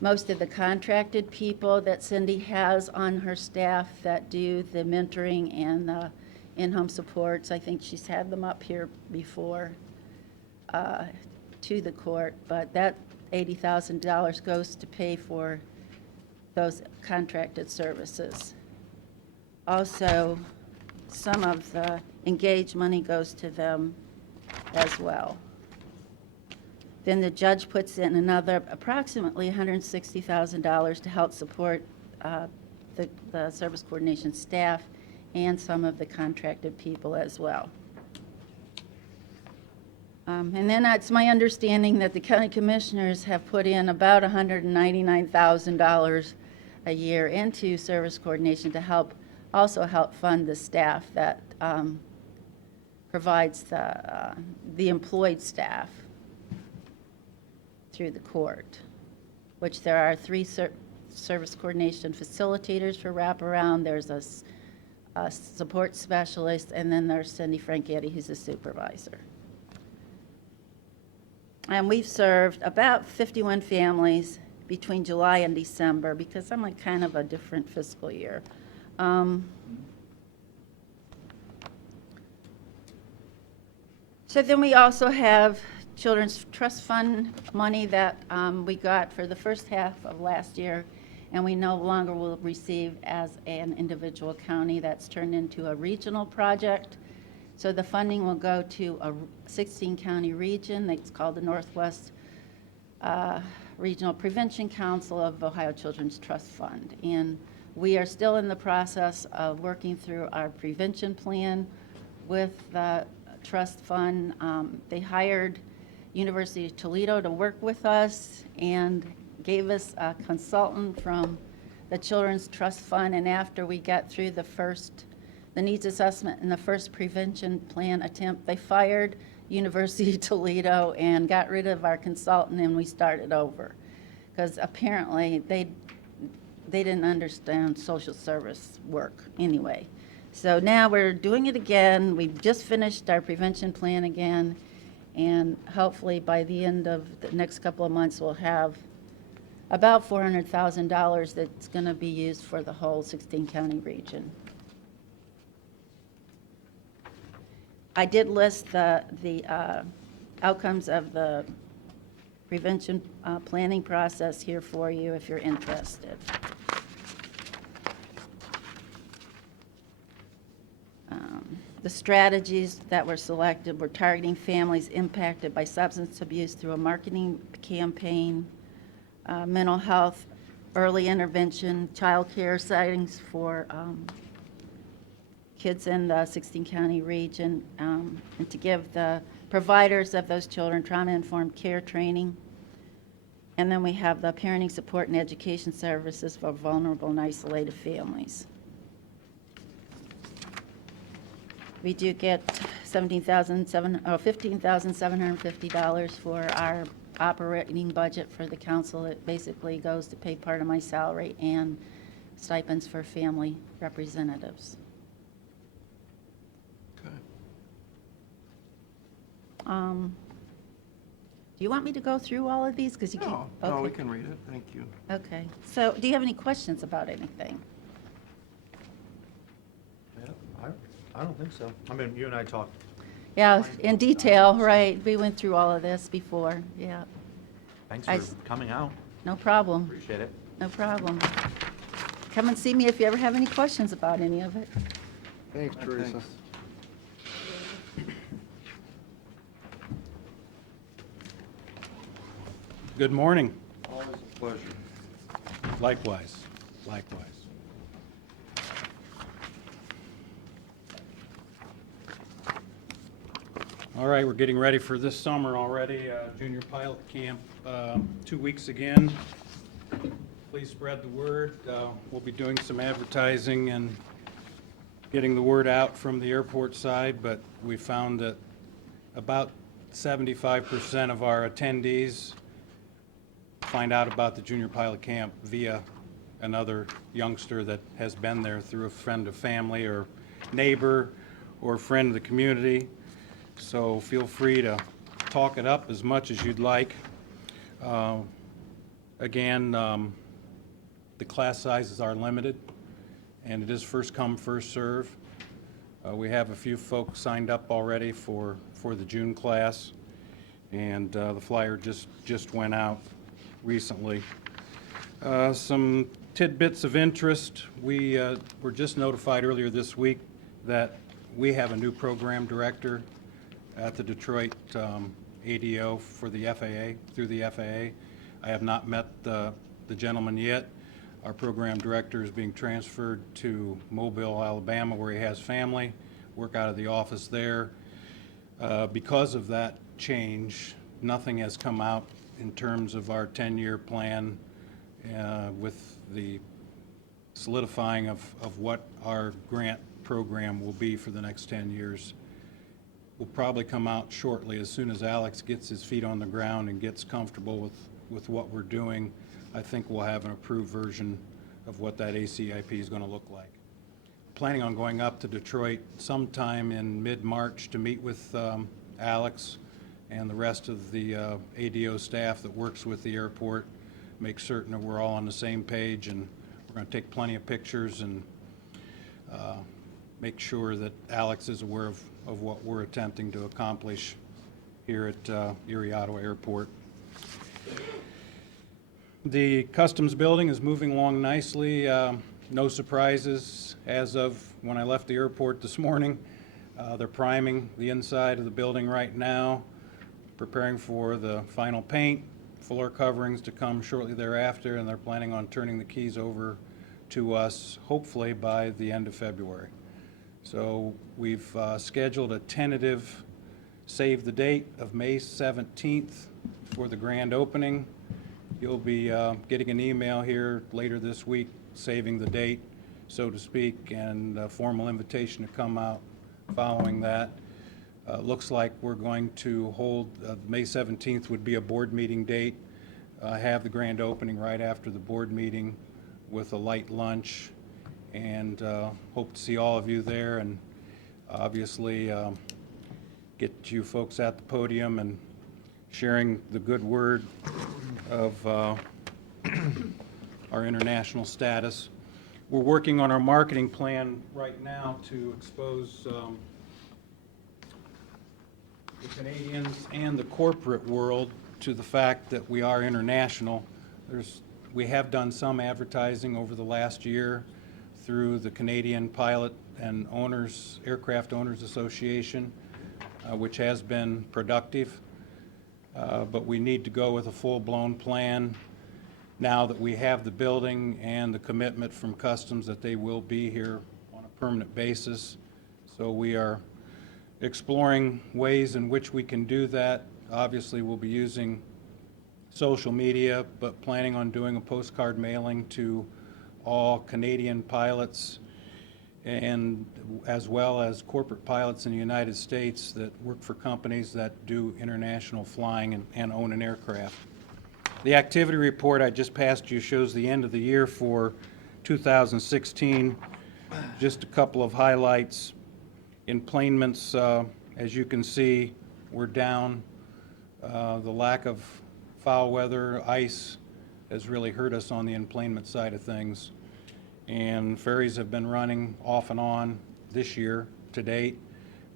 most of the contracted people that Cindy has on her staff that do the mentoring and the in-home supports. I think she's had them up here before to the court, but that $80,000 goes to pay for those contracted services. Also, some of the Engage money goes to them as well. Then the judge puts in another approximately $160,000 to help support the service coordination staff and some of the contracted people as well. And then it's my understanding that the county commissioners have put in about $199,000 a year into service coordination to also help fund the staff that provides the employed staff through the court, which there are 3 service coordination facilitators for wraparound. There's a support specialist, and then there's Cindy Franchetti, who's a supervisor. And we've served about 51 families between July and December, because I'm like kind of a different fiscal year. So then we also have Children's Trust Fund money that we got for the first half of last year, and we no longer will receive as an individual county. That's turned into a regional project. So the funding will go to a 16-county region that's called the Northwest Regional Prevention Council of Ohio Children's Trust Fund. And we are still in the process of working through our prevention plan with the trust fund. They hired University of Toledo to work with us and gave us a consultant from the Children's Trust Fund. And after we got through the needs assessment and the first prevention plan attempt, they fired University of Toledo and got rid of our consultant, and we started over. Because apparently they didn't understand social service work anyway. So now we're doing it again. We've just finished our prevention plan again, and hopefully by the end of the next couple of months, we'll have about $400,000 that's going to be used for the whole 16-county region. I did list the outcomes of the prevention planning process here for you if you're interested. The strategies that were selected were targeting families impacted by substance abuse through a marketing campaign, mental health, early intervention, child care settings for kids in the 16-county region, and to give the providers of those children trauma-informed care training. And then we have the parenting support and education services for vulnerable and isolated families. We do get $15,750 for our operating budget for the council. It basically goes to pay part of my salary and stipends for family representatives. Okay. Do you want me to go through all of these? Because you No, can. no, we Okay. can read it, thank you. Okay. So do you have any questions about anything? I don't think so. I mean, you and I talked. Yeah, in detail, right. We went through all of this before, yeah. Thanks I for s- coming out. No problem, Appreciate it. no problem. Come and see me if you ever have any questions about any of it. Thanks, Teresa. Thanks. Good morning. Always a pleasure. Likewise, likewise. All right, we're getting ready for this summer already, junior pilot camp, 2 weeks again. Please spread the word. We'll be doing some advertising and getting the word out from the airport side, but we found that about 75% of our attendees find out about the junior pilot camp via another youngster that has been there through a friend of family or neighbor or friend of the community. So feel free to talk it up as much as you'd like. Again, the class sizes are limited, and it is first come, first serve. We have a few folks signed up already for the June class, and the flyer just went out recently. Some tidbits of interest. We were just notified earlier this week that we have a new program director at the Detroit ADO for the FAA, through the FAA. I have not met the gentleman yet. Our program director is being transferred to Mobile, Alabama, where he has family, work out of the office there. Because of that change, nothing has come out in terms of our 10-year plan with the solidifying of what our grant program will be for the next 10 years. Will probably come out shortly as soon as Alex gets his feet on the ground and gets comfortable with what we're doing. I think we'll have an approved version of what that ACIP is going to look like. Planning on going up to Detroit sometime in mid-March to meet with Alex and the rest of the ADO staff that works with the airport, make certain that we're all on the same page, and we're going to take plenty of pictures and make sure that Alex is aware of what we're attempting to accomplish here at Erie Ottawa Airport. The Customs building is moving along nicely. No surprises as of when I left the airport this morning. They're priming the inside of the building right now, preparing for the final paint, floor coverings to come shortly thereafter, and they're planning on turning the keys over to us hopefully by the end of February. So we've scheduled a tentative save the date of May 17th for the grand opening. You'll be getting an email here later this week saving the date, so to speak, and a formal invitation to come out following that. Looks like we're going to hold, May 17th would be a board meeting date, have the grand opening right after the board meeting with a light lunch, and hope to see all of you there, and obviously get you folks at the podium and sharing the good word of our international status. We're working on our marketing plan right now to expose the Canadians and the corporate world to the fact that we are international. We have done some advertising over the last year through the Canadian Pilot and Aircraft Owners Association, which has been productive. But we need to go with a full-blown plan now that we have the building and the commitment from Customs that they will be here on a permanent basis. So we are exploring ways in which we can do that. Obviously, we'll be using social media, but planning on doing a postcard mailing to all Canadian pilots and as well as corporate pilots in the United States that work for companies that do international flying and own an aircraft. The activity report I just passed you shows the end of the year for 2016. Just a couple of highlights. Enplanements, as you can see, we're down. The lack of foul weather, ice, has really hurt us on the enplanement side of things. And ferries have been running off and on this year to date,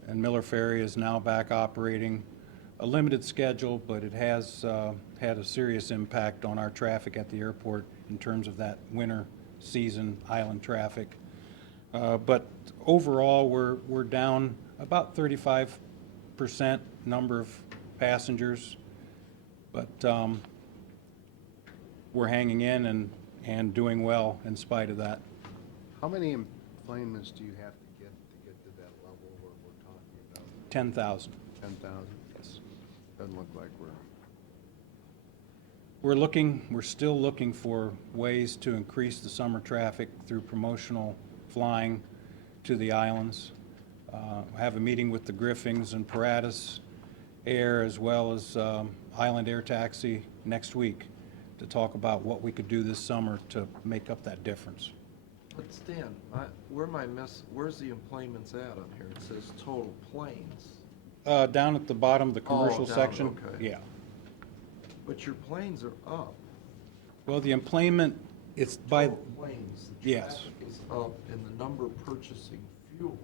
and Miller Ferry is now back operating. A limited schedule, but it has had a serious impact on our traffic at the airport in terms of that winter season island traffic. But overall, we're down about 35% number of passengers, but we're hanging in and doing well in spite of that. How many enplanements do you have to get to that level where we're talking about? 10,000. 10,000? Yes. Doesn't look like We're still looking for ways to increase the summer traffic through promotional flying to the islands. I have a meeting with the Griffings and Paratus Air as well as Island Air Taxi next week to talk about what we could do this summer to make up that difference. But Stan, where's the enplanements at on here? It says total planes. Down at the bottom of the commercial down, section. okay. Yeah. But your planes are up. Well, the enplanement, it's by, Total planes, the Yes. traffic is up, and the number purchasing fuel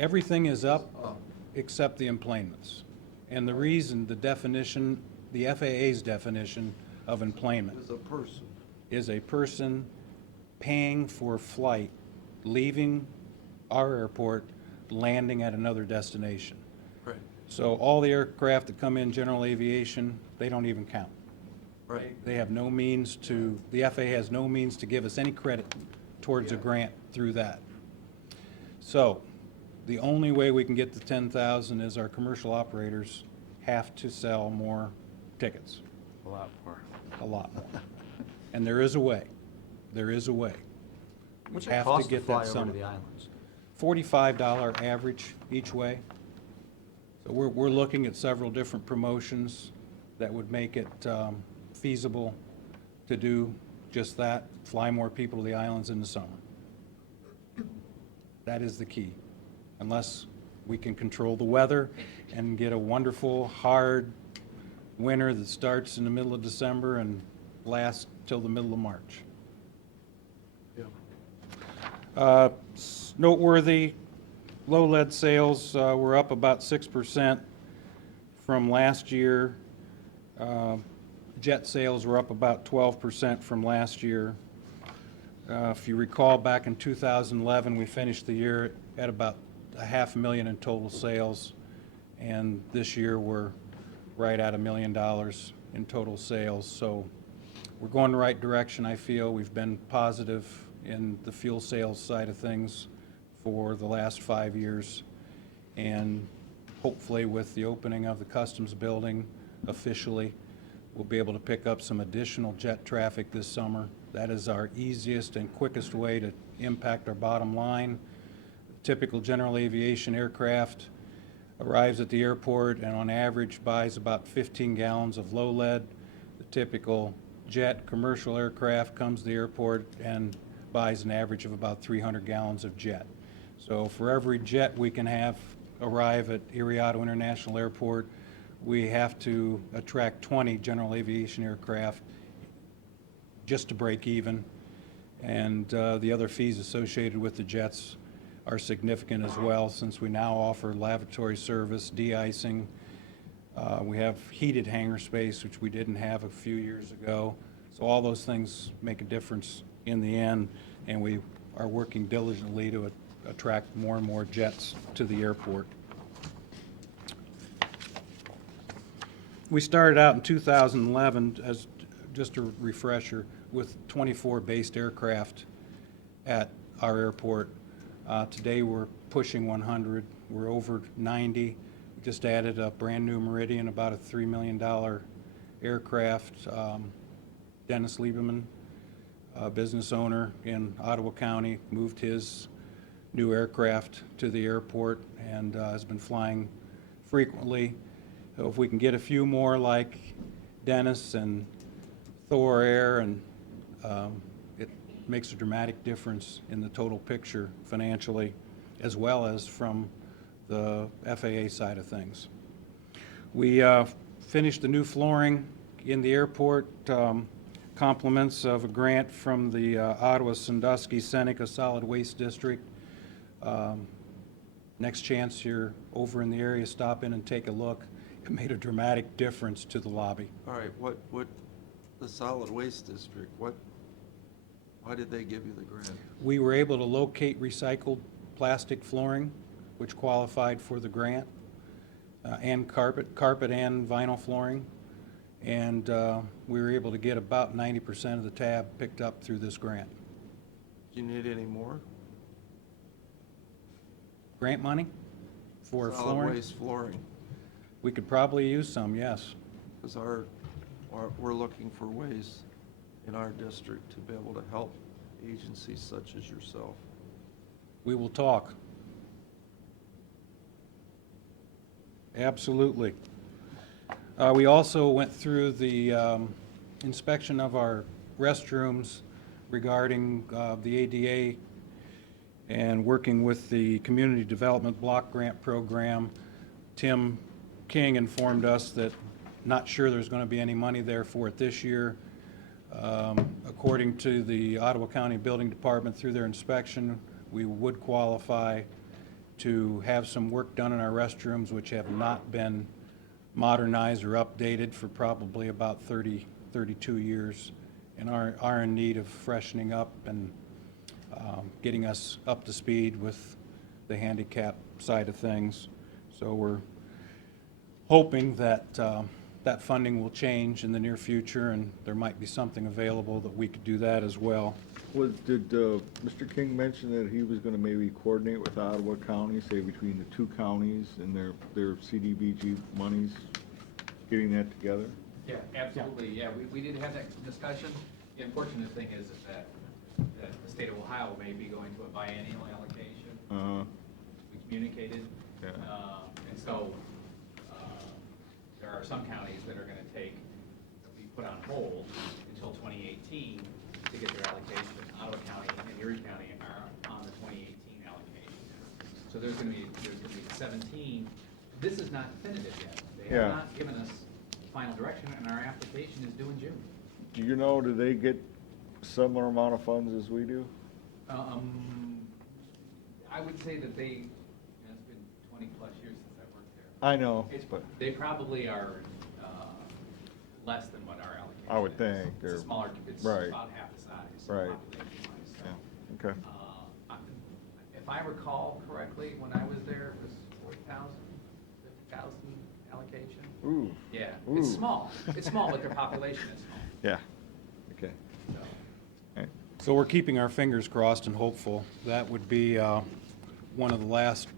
everything is up up. except the enplanements. And the reason, the definition, the FAA's definition of enplanement Is a person. is a person paying for a flight, leaving our airport, landing at another destination. Right. So all the aircraft that come in general aviation, they don't even count. Right. They have no means to, the FAA has no means to give us any credit towards a grant through that. So the only way we can get to 10,000 is our commercial operators have to sell more tickets, a lot more. a lot more. And there is a way. There is a way. What's We it have to cost to get fly that over to summer. the islands? $45 average each way. So we're looking at several different promotions that would make it feasible to do just that, fly more people to the islands in the summer. That is the key, unless we can control the weather and get a wonderful, hard winter that starts in the middle of December and lasts till the middle of March. Noteworthy, low lead sales were up about 6% from last year. Jet sales were up about 12% from last year. If you recall, back in 2011, we finished the year at about $500,000 in total sales, and this year we're right at $1 million in total sales. So we're going the right direction, I feel. We've been positive in the fuel sales side of things for the last 5 years, and hopefully with the opening of the Customs building officially, we'll be able to pick up some additional jet traffic this summer. That is our easiest and quickest way to impact our bottom line. Typical general aviation aircraft arrives at the airport and on average buys about 15 gallons of low lead. The typical jet commercial aircraft comes to the airport and buys an average of about 300 gallons of jet. So for every jet we can have arrive at Erie International Airport, we have to attract 20 general aviation aircraft just to break even. And the other fees associated with the jets are significant as well, since we now offer lavatory service, de-icing. We have heated hangar space, which we didn't have a few years ago. So all those things make a difference in the end, and we are working diligently to attract more and more jets to the airport. We started out in 2011, as just a refresher, with 24 based aircraft at our airport. Today we're pushing 100. We're over 90. We just added a brand new Meridian, about a $3 million aircraft. Dennis Lieberman, a business owner in Ottawa County, moved his new aircraft to the airport and has been flying frequently. So if we can get a few more like Dennis and Thor Air, and it makes a dramatic difference in the total picture financially, as well as from the FAA side of things. We finished the new flooring in the airport, compliments of a grant from the Ottawa Sandusky Seneca Solid Waste District. Next chance you're over in the area, stop in and take a look. It made a dramatic difference to the lobby. All right, what, the solid waste district, why did they give you the grant? We were able to locate recycled plastic flooring, which qualified for the grant, and carpet and vinyl flooring. And we were able to get about 90% of the tab picked up through this grant. Do you need any more? Grant money for Solid flooring? waste flooring, We could probably use some, yes. because we're looking for ways in our district to be able to help agencies such as yourself. We will talk. Absolutely. We also went through the inspection of our restrooms regarding the ADA and working with the Community Development Block Grant Program. Tim King informed us that not sure there's going to be any money there for it this year. According to the Ottawa County Building Department, through their inspection, we would qualify to have some work done in our restrooms, which have not been modernized or updated for probably about 32 years, and are in need of freshening up and getting us up to speed with the handicap side of things. So we're hoping that that funding will change in the near future, and there might be something available that we could do that as well. Did Mr. King mention that he was going to maybe coordinate with Ottawa County, say between the two counties and their CDBG monies, getting that together? Yeah, absolutely, yeah, we did have that discussion. The unfortunate thing is that that the state of Ohio may be going to a biennial allocation. Uh-huh. We communicated. Yeah. And so there are some counties that are going to be put on hold until 2018 to get their allocation. Ottawa County and Erie County are on the 2018 allocation. So there's going to be 17. This is not definitive yet. They have Yeah. not given us final direction, and our application is due in June. Do you know, do they get similar amount of funds as we do? I would say that it's been 20-plus years since I worked there. I know, but They probably are less than what our allocation is. I would think It's they're- a smaller, it's right. about half the size. Right. population-wise, so. Yeah, okay. If I recall correctly, when I was there, it was 40,000, 50,000 allocation. Ooh. Yeah, Ooh. it's small. It's small, but their population is small. Yeah, okay. So, All right. So we're keeping our fingers crossed and hopeful. That would be one of the last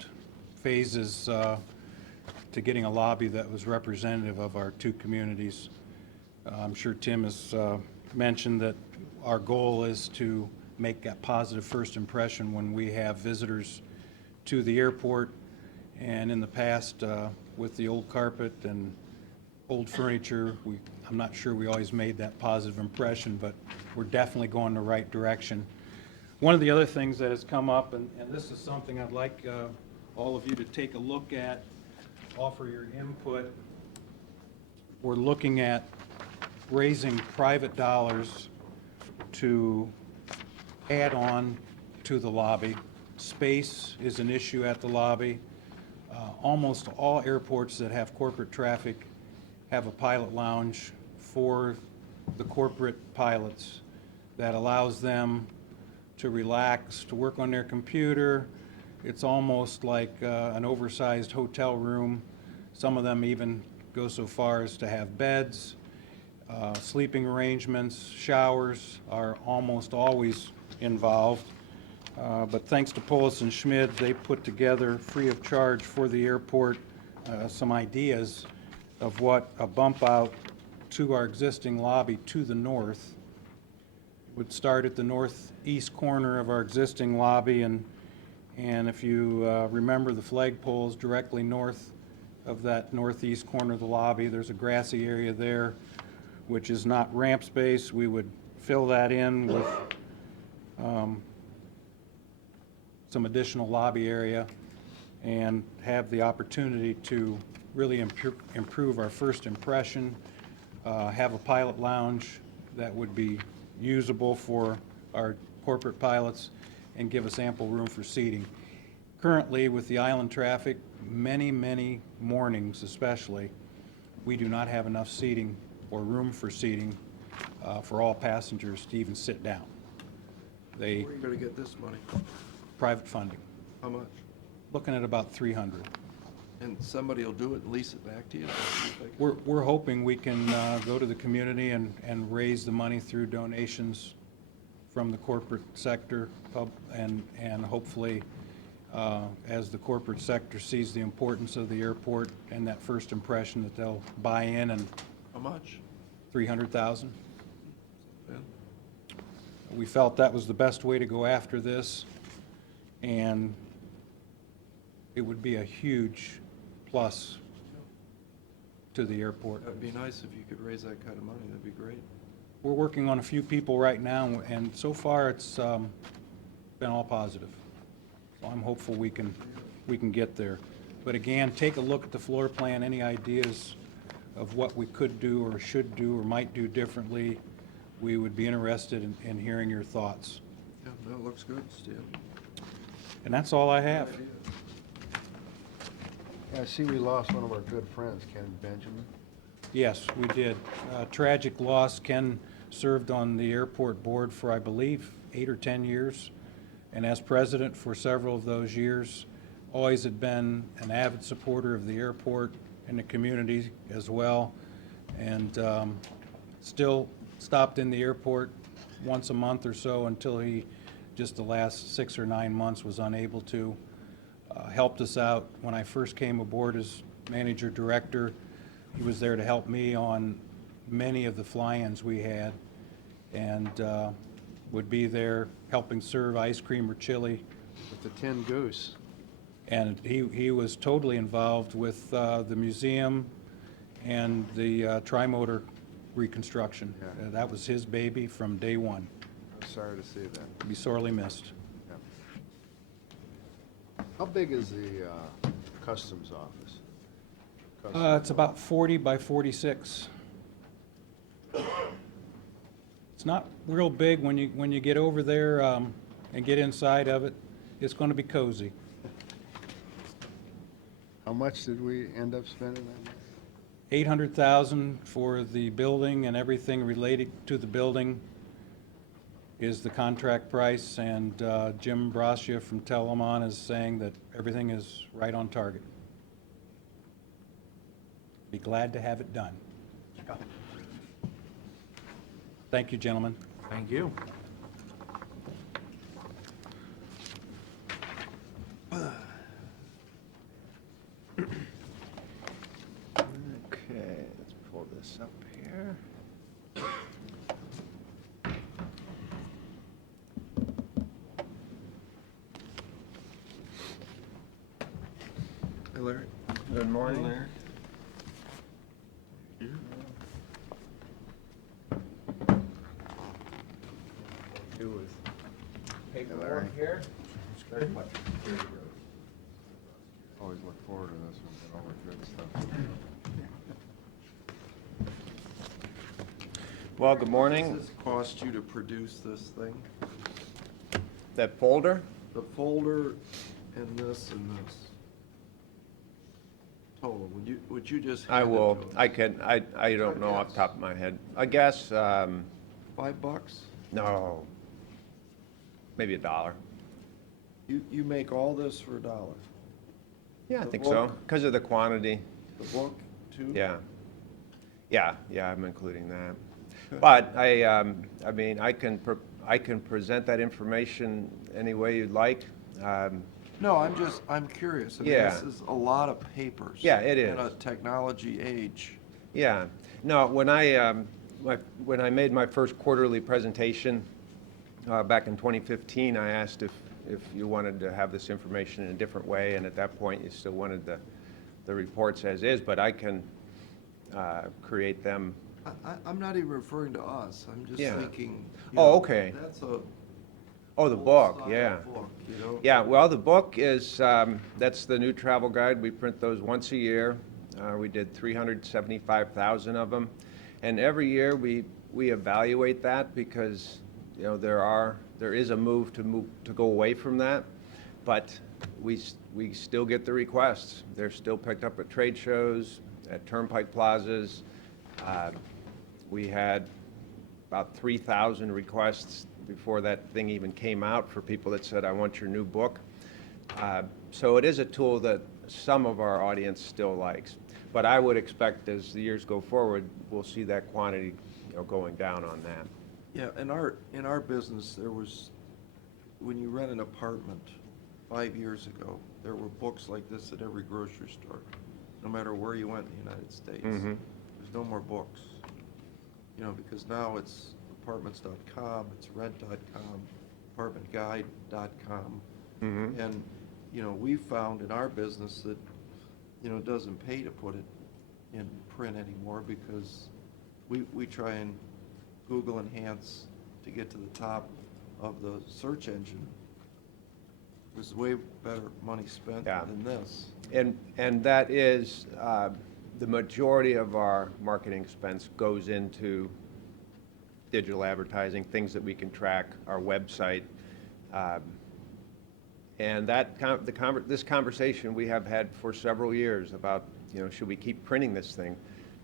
phases to getting a lobby that was representative of our two communities. I'm sure Tim has mentioned that our goal is to make a positive first impression when we have visitors to the airport. And in the past, with the old carpet and old furniture, I'm not sure we always made that positive impression, but we're definitely going the right direction. One of the other things that has come up, and this is something I'd like all of you to take a look at, offer your input. We're looking at raising private dollars to add on to the lobby. Space is an issue at the lobby. Almost all airports that have corporate traffic have a pilot lounge for the corporate pilots that allows them to relax, to work on their computer. It's almost like an oversized hotel room. Some of them even go so far as to have beds. Sleeping arrangements, showers are almost always involved. But thanks to Polis and Schmid, they put together, free of charge for the airport, some ideas of what a bump out to our existing lobby to the north would start at the northeast corner of our existing lobby, and if you remember the flagpoles directly north of that northeast corner of the lobby, there's a grassy area there which is not ramp space. We would fill that in with some additional lobby area and have the opportunity to really improve our first impression, have a pilot lounge that would be usable for our corporate pilots and give us ample room for seating. Currently, with the island traffic, many mornings especially, we do not have enough seating or room for seating for all passengers to even sit down. Where are you gonna get this money? Private funding, How much? looking at about 300. And somebody will do it and lease it back to you? Is that what you're thinking? We're hoping we can go to the community and raise the money through donations from the corporate sector, and hopefully, as the corporate sector sees the importance of the airport and that first impression, that they'll buy in, and How much? 300,000. Yeah. We felt that was the best way to go after this, and it would be a huge plus to the airport. That'd be nice if you could raise that kind of money, that'd be great. We're working on a few people right now, and so far it's been all positive. So I'm hopeful we can get there. But again, take a look at the floor plan, any ideas of what we could do or should do or might do differently. We would be interested in hearing your thoughts. Yeah, that looks good, Steve. And that's all I have. Yeah, I see we lost one of our good friends, Ken Benjamin. Yes, we did. Tragic loss. Ken served on the airport board for, I believe, 8 or 10 years, and as president for several of those years. Always had been an avid supporter of the airport and the community as well, and still stopped in the airport once a month or so until he, just the last 6 or 9 months, was unable to. Helped us out when I first came aboard as manager director. He was there to help me on many of the fly-ins we had, and would be there helping serve ice cream or chili. With the Tin Goose. And he was totally involved with the museum and the tri-motor reconstruction. Yeah. That was his baby from day one. I'm sorry to see that. Be sorely missed. How big is the customs office? It's about 40 by 46. It's not real big. When you get over there and get inside of it, it's going to be cozy. How much did we end up spending on that? 800,000 for the building and everything related to the building is the contract price, and Jim Brascia from Telamon is saying that everything is right on target. Be glad to have it done. Thank you, gentlemen. Thank you. Okay, let's pull this up here. Hey, Larry. Good morning. Larry. Do with Larry. paperwork here. Always look forward to this one, get all the good stuff. Well, good morning. Does this cost you to produce this thing? That folder? The folder and this and this? Total, would you just? I hand it will, to us? I don't know off the top of my head. I guess, $5? no, maybe $1. You make all this for $1? Yeah, I The think so, book? because of the quantity. The book, too? Yeah. Yeah, I'm including that. But I mean, I can present that information any way you'd like. No, I'm curious. I mean, Yeah. this is a lot of papers. Yeah, it In a is. technology age. Yeah. No, when I made my first quarterly presentation back in 2015, I asked if you wanted to have this information in a different way, and at that point, you still wanted the reports as is, but I can create them. I'm not even referring to us. I'm just Yeah. thinking. Oh, okay. That's a. Oh, the book, full-size yeah. book, you know? Yeah, well, the book is, that's the new travel guide. We print those once a year. We did 375,000 of them. And every year, we evaluate that because, you know, there is a move to go away from that. But we still get the requests. They're still picked up at trade shows, at turnpike plazas. We had about 3,000 requests before that thing even came out for people that said, I want your new book. So it is a tool that some of our audience still likes. But I would expect as the years go forward, we'll see that quantity, you know, going down on that. Yeah, in our business, there was, when you rent an apartment 5 years ago, there were books like this at every grocery store, no matter where you went in the United States. Mhm. There's no more books. You know, because now it's apartments.com, it's rent.com, apartmentguide.com. Mhm. And, you know, we found in our business that, you know, it doesn't pay to put it in print anymore because we try and Google enhance to get to the top of the search engine. There's way better money spent Yeah. than this. And that is, the majority of our marketing expense goes into digital advertising, things that we can track, our website. And this conversation we have had for several years about, you know, should we keep printing this thing?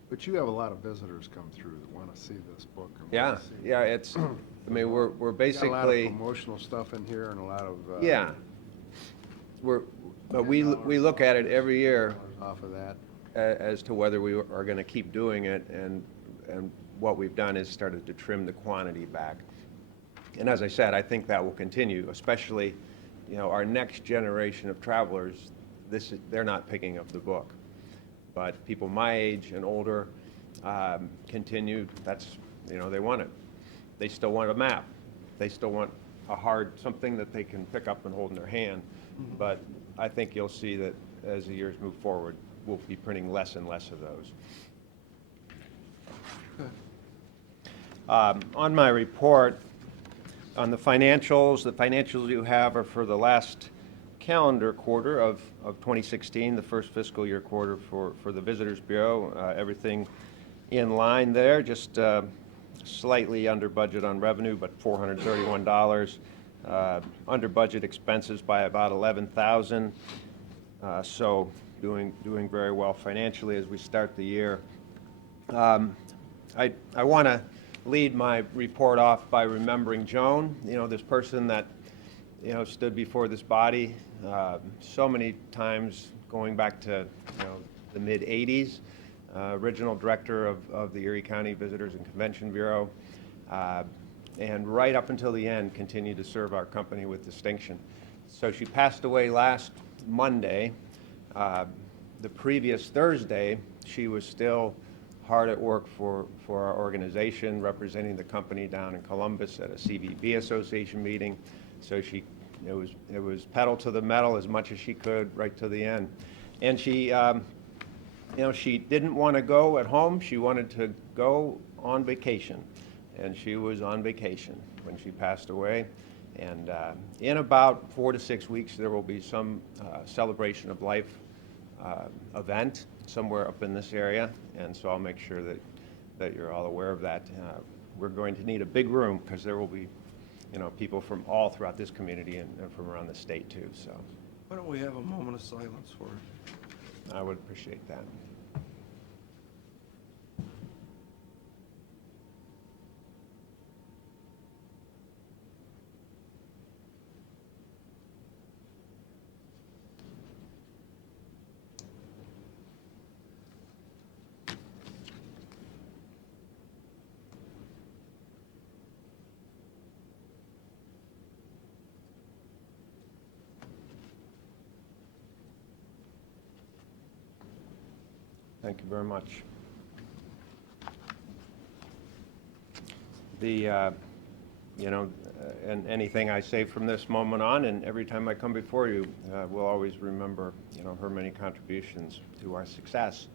But you have a lot of visitors come through that want to see this book. and Yeah, wanna see- yeah, it's, I mean, we're Got a lot of basically, promotional stuff in here and a lot of. yeah. But we look at it every year Off of that. as to whether we are going to keep doing it, and what we've done is started to trim the quantity back. And as I said, I think that will continue, especially, you know, our next generation of travelers, they're not picking up the book. But people my age and older continue, that's, you know, they want it. They still want a map. They still want something that they can pick up and hold in their hand. But I think you'll see that as the years move forward, we'll be printing less and less of those. On my report, on the financials you have are for the last calendar quarter of 2016, the first fiscal year quarter for the Visitors Bureau. Everything in line there, just slightly under budget on revenue, but $431. Under budget expenses by about $11,000. So doing very well financially as we start the year. I want to lead my report off by remembering Joan, this person that, stood before this body so many times going back to, the mid-'80s, original director of the Erie County Visitors and Convention Bureau, and right up until the end continued to serve our company with distinction. So she passed away last Monday. The previous Thursday, she was still hard at work for our organization, representing the company down in Columbus at a CVB Association meeting. So it was pedal to the metal as much as she could right to the end. And she, she didn't want to go at home. She wanted to go on vacation. And she was on vacation when she passed away. And in about 4 to 6 weeks, there will be some celebration of life event somewhere up in this area, and so I'll make sure that you're all aware of that. We're going to need a big room because there will be, people from all throughout this community and from around the state too. So Why don't we have a moment of silence for her? I would appreciate that. Thank you very much. And anything I say from this moment on, and every time I come before you, we'll always remember, her many contributions to our success.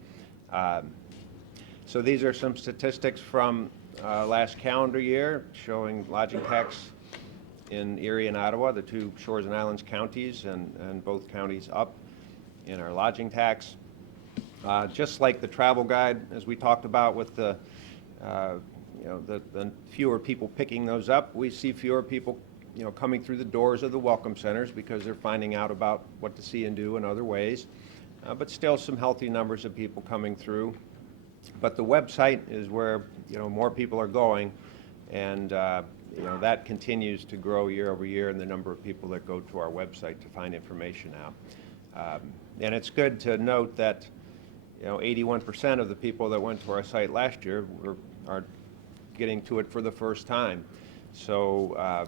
So these are some statistics from last calendar year showing lodging tax in Erie and Ottawa, the two Shores and Islands counties, and both counties up in our lodging tax. Just like the travel guide, as we talked about with the fewer people picking those up, we see fewer people, coming through the doors of the welcome centers because they're finding out about what to see and do in other ways. But still some healthy numbers of people coming through. But the website is where, more people are going, and, that continues to grow year over year in the number of people that go to our website to find information out. And it's good to note that 81% of the people that went to our site last year are getting to it for the first time. So,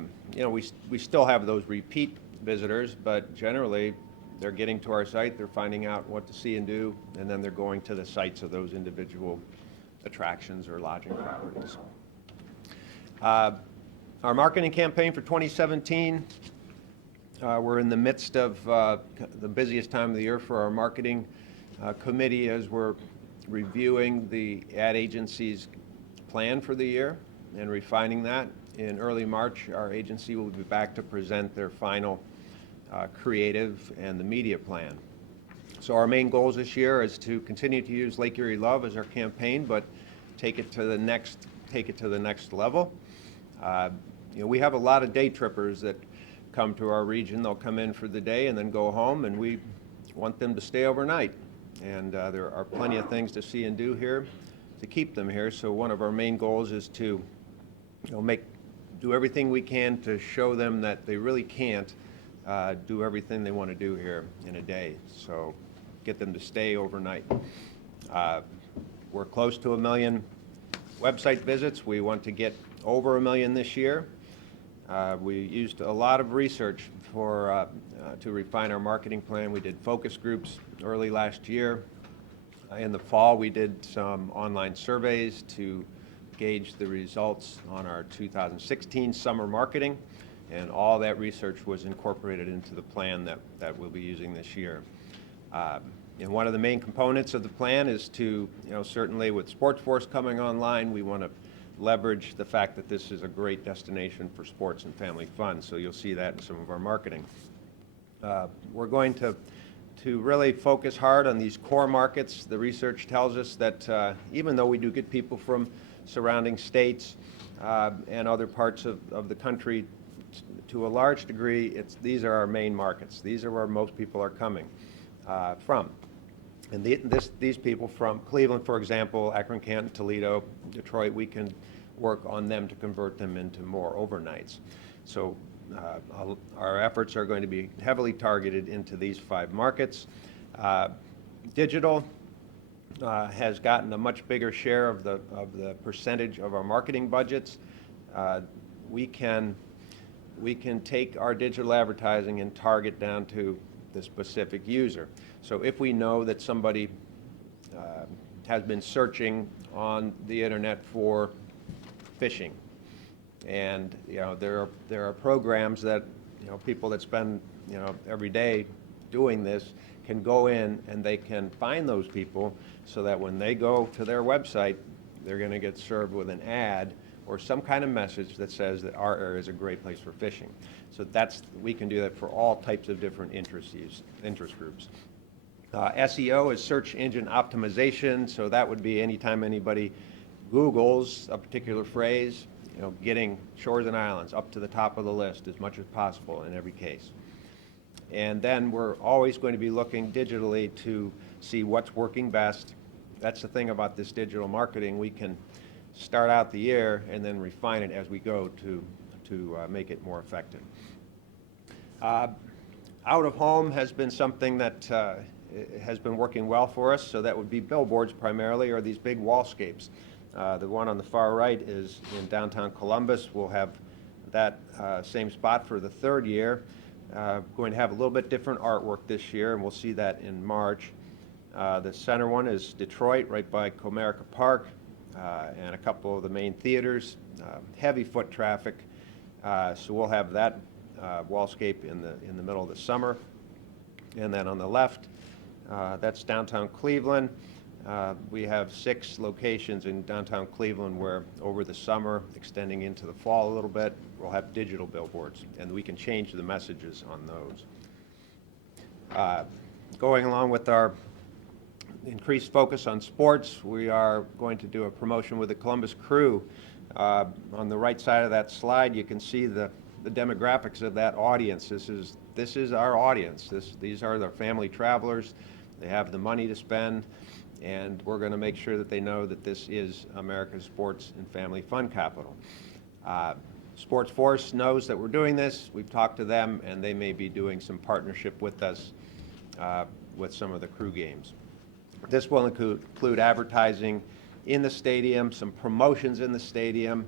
we still have those repeat visitors, but generally they're getting to our site, they're finding out what to see and do, and then they're going to the sites of those individual attractions or lodging properties. Our marketing campaign for 2017, we're in the midst of the busiest time of the year for our marketing committee as we're reviewing the ad agency's plan for the year and refining that. In early March, our agency will be back to present their final creative and the media plan. So our main goals this year is to continue to use Lake Erie Love as our campaign, but take it to the next level. We have a lot of day trippers that come to our region. They'll come in for the day and then go home, and we want them to stay overnight. And there are plenty of things to see and do here to keep them here. So one of our main goals is to do everything we can to show them that they really can't do everything they want to do here in a day. So get them to stay overnight. We're close to 1 million website visits. We want to get over 1 million this year. We used a lot of research to refine our marketing plan. We did focus groups early last year. In the fall, we did some online surveys to gauge the results on our 2016 summer marketing, and all that research was incorporated into the plan that we'll be using this year. And one of the main components of the plan is to, certainly with Sports Force coming online, we want to leverage the fact that this is a great destination for sports and family fun, so you'll see that in some of our marketing. We're going to really focus hard on these core markets. The research tells us that even though we do get people from surrounding states and other parts of the country, to a large degree, these are our main markets. These are where most people are coming from. And these people from Cleveland, for example, Akron, Canton, Toledo, Detroit, we can work on them to convert them into more overnights. So our efforts are going to be heavily targeted into these 5 markets. Digital has gotten a much bigger share of the percentage of our marketing budgets. We can take our digital advertising and target down to the specific user. So if we know that somebody has been searching on the internet for fishing, and there are programs that people that spend every day doing this can go in and they can find those people, so that when they go to their website, they're going to get served with an ad or some kind of message that says that our area is a great place for fishing. So we can do that for all types of different interest groups. SEO is search engine optimization, so that would be anytime anybody Googles a particular phrase, getting shores and islands up to the top of the list as much as possible in every case. And then we're always going to be looking digitally to see what's working best. That's the thing about this digital marketing. We can start out the year and then refine it as we go to make it more effective. Out of home has been something that has been working well for us, so that would be billboards primarily, or these big wallscapes. The one on the far right is in downtown Columbus. We'll have that same spot for the 3rd year. Going to have a little bit different artwork this year, and we'll see that in March. The center one is Detroit, right by Comerica Park, and a couple of the main theaters. Heavy foot traffic, so we'll have that wallscape in the middle of the summer. And then on the left, that's downtown Cleveland. We have 6 locations in downtown Cleveland where over the summer, extending into the fall a little bit, we'll have digital billboards, and we can change the messages on those. Going along with our increased focus on sports, we are going to do a promotion with the Columbus Crew. On the right side of that slide, you can see the demographics of that audience. This is our audience. These are the family travelers. They have the money to spend, and we're going to make sure that they know that this is America's sports and family fun capital. Sports Force knows that we're doing this. We've talked to them, and they may be doing some partnership with us with some of the Crew games. This will include advertising in the stadium, some promotions in the stadium,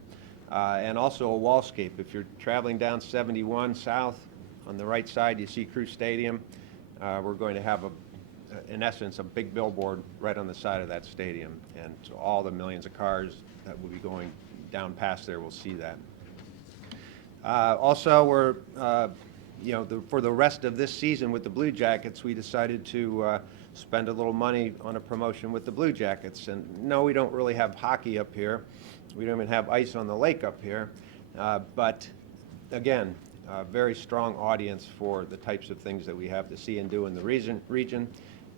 and also a wallscape. If you're traveling down 71 south, on the right side you see Crew Stadium. We're going to have, in essence, a big billboard right on the side of that stadium, and so all the millions of cars that will be going down past there will see that. Also, we're, for the rest of this season with the Blue Jackets, we decided to spend a little money on a promotion with the Blue Jackets. And no, we don't really have hockey up here. We don't even have ice on the lake up here. But again, a very strong audience for the types of things that we have to see and do in the region.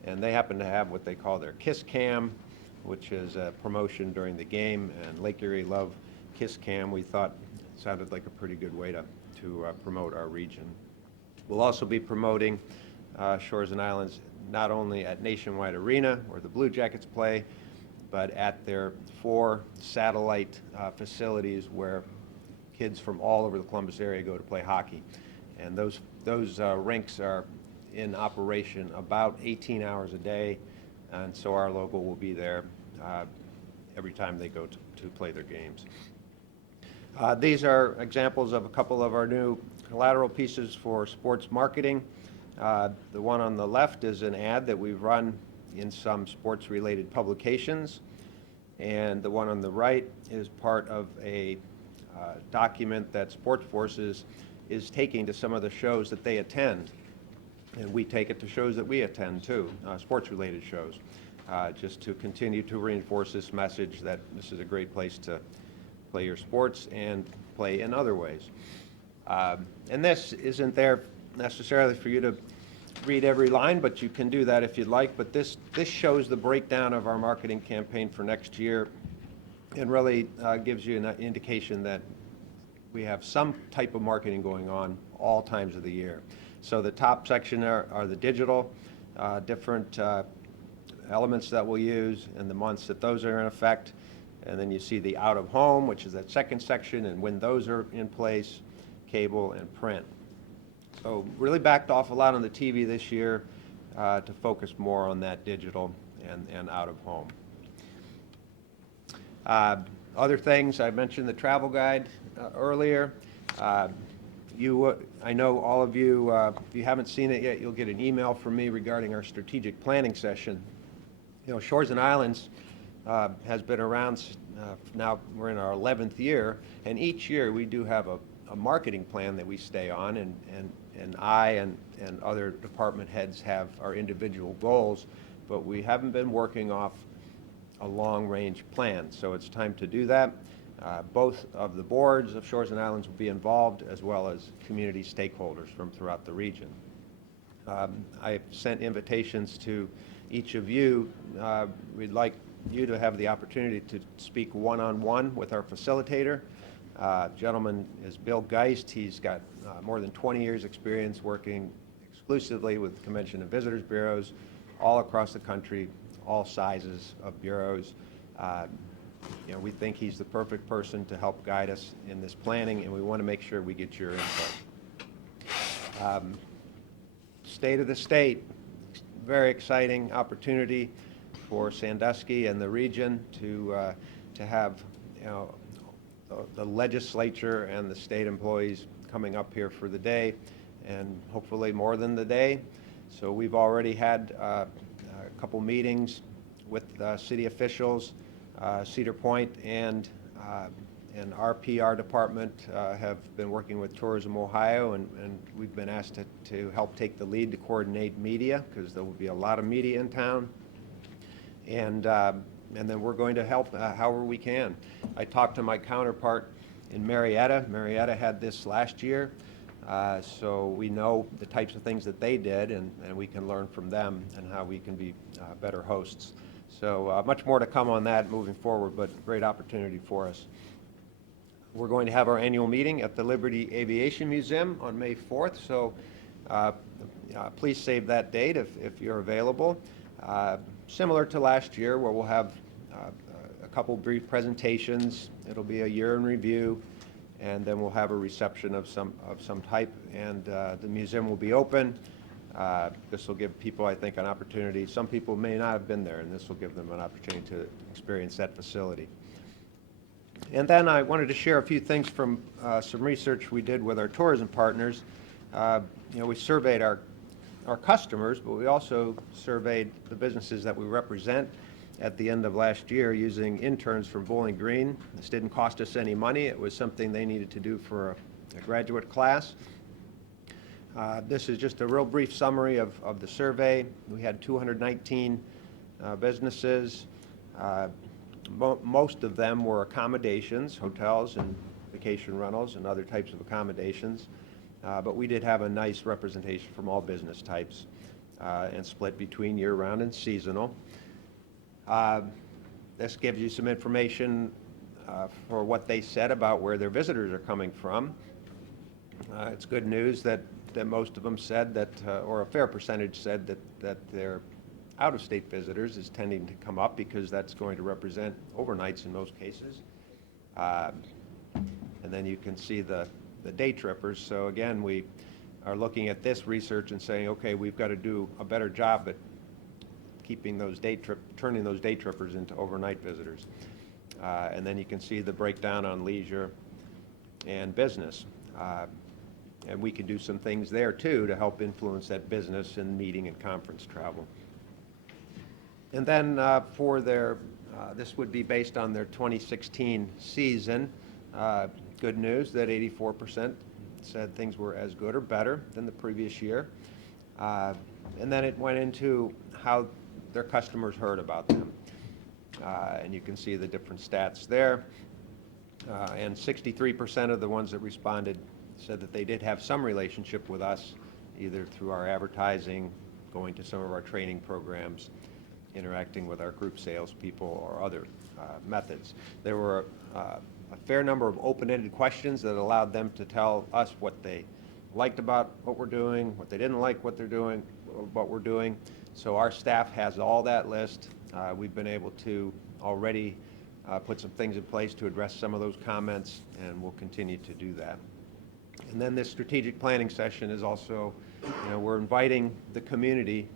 And they happen to have what they call their Kiss Cam, which is a promotion during the game. And Lake Erie love Kiss Cam. We thought it sounded like a pretty good way to promote our region. We'll also be promoting Shores and Islands not only at Nationwide Arena, where the Blue Jackets play, but at their 4 satellite facilities where kids from all over the Columbus area go to play hockey. And those rinks are in operation about 18 hours a day, and so our logo will be there every time they go to play their games. These are examples of a couple of our new collateral pieces for sports marketing. The one on the left is an ad that we've run in some sports-related publications. And the one on the right is part of a document that Sports Forces is taking to some of the shows that they attend. And we take it to shows that we attend too, sports-related shows, just to continue to reinforce this message that this is a great place to play your sports and play in other ways. And this isn't there necessarily for you to read every line, but you can do that if you'd like. But this shows the breakdown of our marketing campaign for next year and really gives you an indication that we have some type of marketing going on all times of the year. So the top section are the digital, different elements that we'll use and the months that those are in effect. And then you see the out-of-home, which is that second section, and when those are in place, cable and print. So really backed off a lot on the TV this year to focus more on that digital and out-of-home. Other things, I mentioned the travel guide earlier. I know all of you, if you haven't seen it yet, you'll get an email from me regarding our strategic planning session. You know, Shores and Islands has been around, now we're in our 11th year, and each year we do have a marketing plan that we stay on, and I and other department heads have our individual goals, but we haven't been working off a long-range plan, so it's time to do that. Both of the boards of Shores and Islands will be involved, as well as community stakeholders from throughout the region. I've sent invitations to each of you. We'd like you to have the opportunity to speak one-on-one with our facilitator. Gentleman is Bill Geist. He's got more than 20 years' experience working exclusively with Convention and Visitors Bureaus all across the country, all sizes of bureaus. You know, we think he's the perfect person to help guide us in this planning, and we want to make sure we get your input. State of the state, very exciting opportunity for Sandusky and the region to have, you know, the legislature and the state employees coming up here for the day, and hopefully more than the day. So we've already had a couple meetings with city officials. Cedar Point and our PR department have been working with Tourism Ohio, and we've been asked to help take the lead to coordinate media, because there will be a lot of media in town. And then we're going to help however we can. I talked to my counterpart in Marietta. Marietta had this last year, so we know the types of things that they did, and we can learn from them and how we can be better hosts. So much more to come on that moving forward, but great opportunity for us. We're going to have our annual meeting at the Liberty Aviation Museum on May 4th, so please save that date if you're available. Similar to last year, where we'll have a couple brief presentations. It'll be a year in review, and then we'll have a reception of some type, and the museum will be open. This will give people, I think, an opportunity. Some people may not have been there, and this will give them an opportunity to experience that facility. And then I wanted to share a few things from some research we did with our tourism partners. You know, we surveyed our customers, but we also surveyed the businesses that we represent at the end of last year using interns from Bowling Green. This didn't cost us any money. It was something they needed to do for a graduate class. This is just a real brief summary of the survey. We had 219 businesses. Most of them were accommodations, hotels and vacation rentals and other types of accommodations. But we did have a nice representation from all business types and split between year-round and seasonal. This gives you some information for what they said about where their visitors are coming from. It's good news that most of them said that, or a fair percentage said that their out-of-state visitors is tending to come up, because that's going to represent overnights in most cases. And then you can see the day trippers. So again, we are looking at this research and saying, okay, we've got to do a better job at keeping those turning those day trippers into overnight visitors. And then you can see the breakdown on leisure and business. And we can do some things there too to help influence that business and meeting and conference travel. And then for their This would be based on their 2016 season. Good news that 84% said things were as good or better than the previous year. And then it went into how their customers heard about them. And you can see the different stats there. And 63% of the ones that responded said that they did have some relationship with us, either through our advertising, going to some of our training programs, interacting with our group salespeople, or other methods. There were a fair number of open-ended questions that allowed them to tell us what they liked about what we're doing, what they didn't like what we're doing. So our staff has all that list. We've been able to already put some things in place to address some of those comments, and we'll continue to do that. And then this strategic planning session is also, we're inviting the community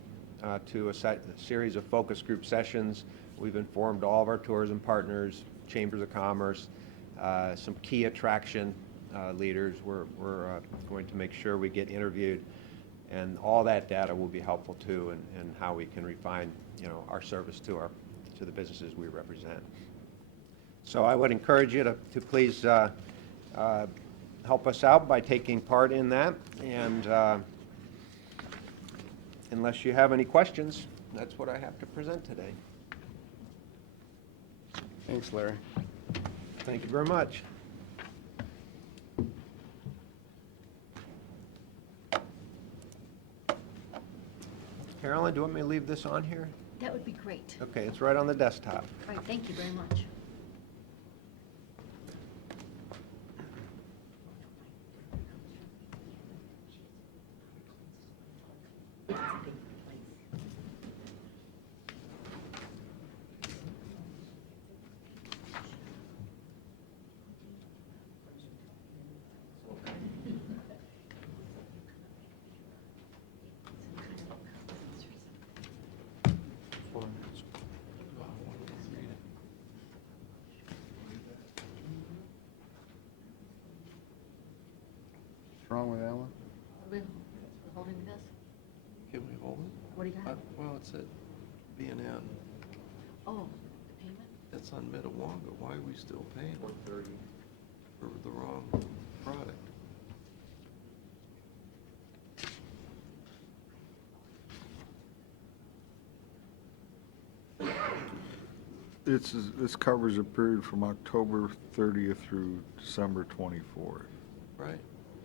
to a series of focus group sessions. We've informed all of our tourism partners, chambers of commerce, some key attraction leaders. We're going to make sure we get interviewed, and all that data will be helpful too in how we can refine, our service to the businesses we represent. So I would encourage you to please help us out by taking part in that. And unless you have any questions, that's what I have to present today. Thanks, Larry. Thank you very much. Carolyn, do you want me to leave this on here? That would be great. Okay, it's right on the desktop. All right, thank you very much. What's wrong with that one? We're holding this? Can we hold it? What do you got? Well, it's at B&N. Oh, the payment? It's on Midawanga. Why are we still paying $130 for the wrong product? This covers a period from October 30th through December 24th. Right.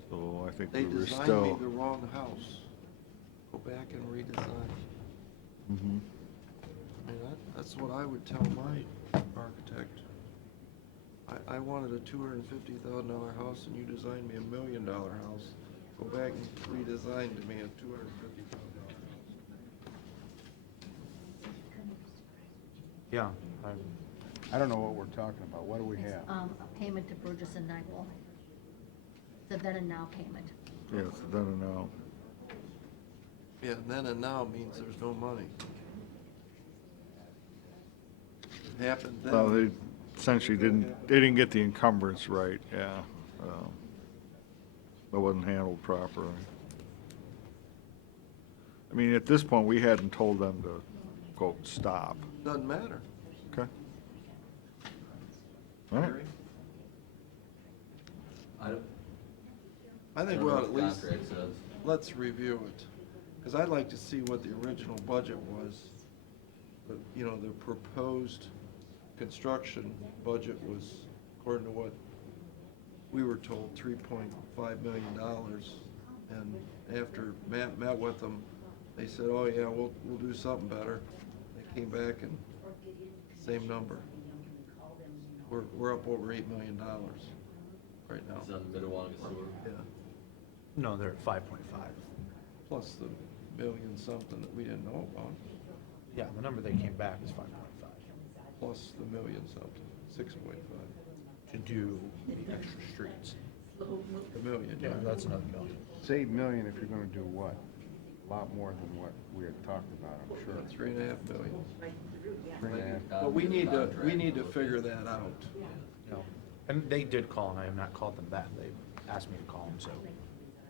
So I think They we were designed me still. the wrong house. Go back and redesign. Mhm. I mean, that's what I would tell my architect. I wanted a $250,000 house, and you designed me $1 million house. Go back and redesign to me a $250,000 house. Yeah. I don't know what we're talking about. What do we have? A payment to Burgess and Nyepel. The then and now payment. Yes, then and now. Yeah, then and now means there's no money. It happened then. Well, they essentially didn't get the encumbrance right, yeah. That wasn't handled properly. I mean, at this point, we hadn't told them to, quote, stop. Doesn't matter. Okay. All right. I think don't we'll know at what the least, contract says. let's review it. Because I'd like to see what the original budget was. But, the proposed construction budget was, according to what we were told, $3.5 million. And after Matt met with them, they said, oh yeah, we'll do something better. They came back and same number. We're up over $8 million right now. It's on the Midawanga sewer. Yeah, No, they're at 5.5. plus the million something that we didn't know about, Yeah, the number they came back is 5.5 plus the million something, 6.5. to do the extra streets. A million, Yeah, that's another million. It's $8 million if you're gonna do what? A lot more than what we had talked about, I'm sure. 3.5 million. 3.5. But we need to figure that out. No. And they did call, and I have not called them back. They asked me to call them, so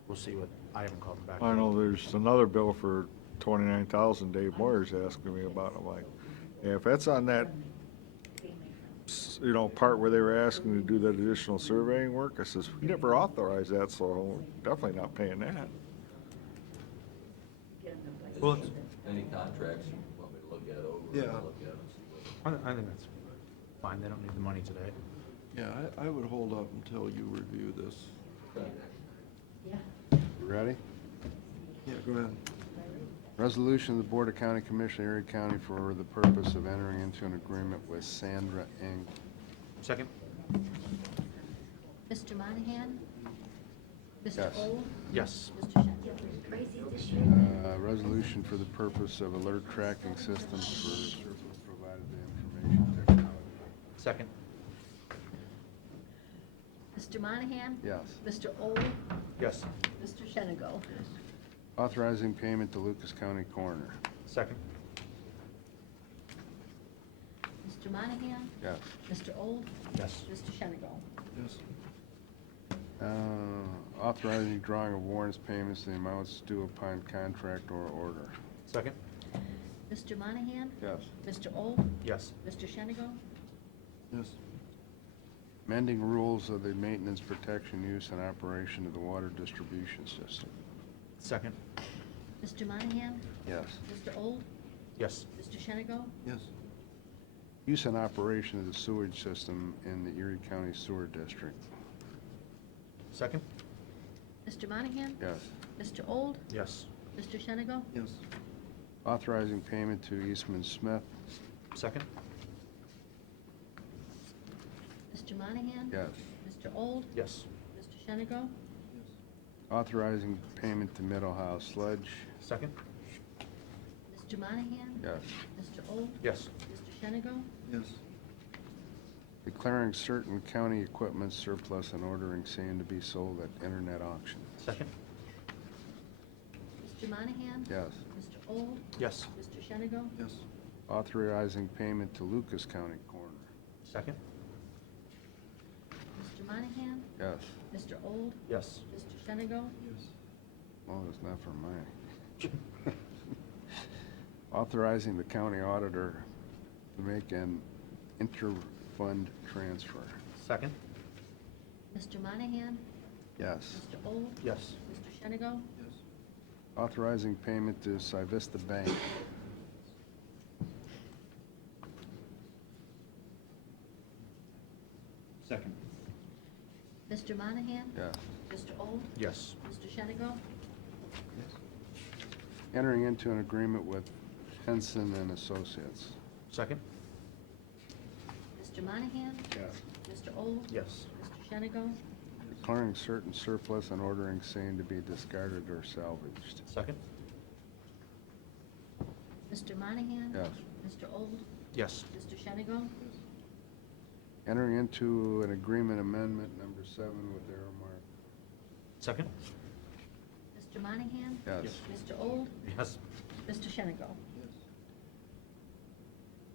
we'll see what, I haven't called them back. I know there's another bill for $29,000 Dave Moyer's asking me about. I'm like, yeah, if that's on that you know, part where they were asking to do that additional surveying work, I says, we never authorized that, so we're definitely not paying that. Well, it's- Any contracts you want me to look at over? Yeah. Look at them, see what. I think that's fine, they don't need the money today. Yeah, I would hold up until you review this. Yeah. You ready? Yeah, go ahead. Resolution of the Board of County Commission, Erie County, for the purpose of entering into an agreement with Sandra Inc. Second? Mr. Monahan? Mr. Yes. Old? Yes. Mr. Shen? Crazy this year. Resolution for the purpose of alert tracking systems for surplus provided to information technology. Second? Mr. Monahan? Yes. Mr. Old? Yes. Mr. Shenigo? Authorizing payment to Lucas County Coroner. Second? Mr. Monahan? Yes. Mr. Old? Yes. Mr. Shenigo? Yes. Authorizing drawing of warrants payments in the amounts due upon contract or order. Second? Mr. Monahan? Yes. Mr. Old? Yes. Mr. Shenigo? Yes. Amending rules of the maintenance, protection, use, and operation of the water distribution system. Second? Mr. Monahan? Yes. Mr. Old? Yes. Mr. Shenigo? Yes. Use and operation of the sewage system in the Erie County Sewer District. Second? Mr. Monahan? Yes. Mr. Old? Yes. Mr. Shenigo? Yes. Authorizing payment to Eastman Smith. Second? Mr. Monahan? Yes. Mr. Old? Yes. Mr. Shenigo? Authorizing payment to Mid Ohio Sludge. Second? Mr. Monahan? Yes. Mr. Old? Yes. Mr. Shenigo? Yes. Declaring certain county equipment surplus and ordering same to be sold at internet auction. Second? Mr. Monahan? Yes. Mr. Old? Yes. Mr. Shenigo? Yes. Authorizing payment to Lucas County Coroner. Second? Mr. Monahan? Yes. Mr. Old? Yes. Mr. Shenigo? Yes. Well, it's not for mine. Authorizing the county auditor to make an inter-fund transfer. Second? Mr. Monahan? Yes. Mr. Old? Yes. Mr. Shenigo? Yes. Authorizing payment to Civista Bank. Second? Mr. Monahan? Yes. Mr. Old? Yes. Mr. Shenigo? Entering into an agreement with Henson and Associates. Second? Mr. Monahan? Yes. Mr. Old? Yes. Mr. Shenigo? Declaring certain surplus and ordering same to be discarded or salvaged. Second? Mr. Monahan? Yes. Mr. Old? Yes. Mr. Shenigo? Entering into an agreement amendment number 7 with Aramark. Second? Mr. Monahan? Yes. Mr. Old? Yes. Mr. Shenigo? Yes.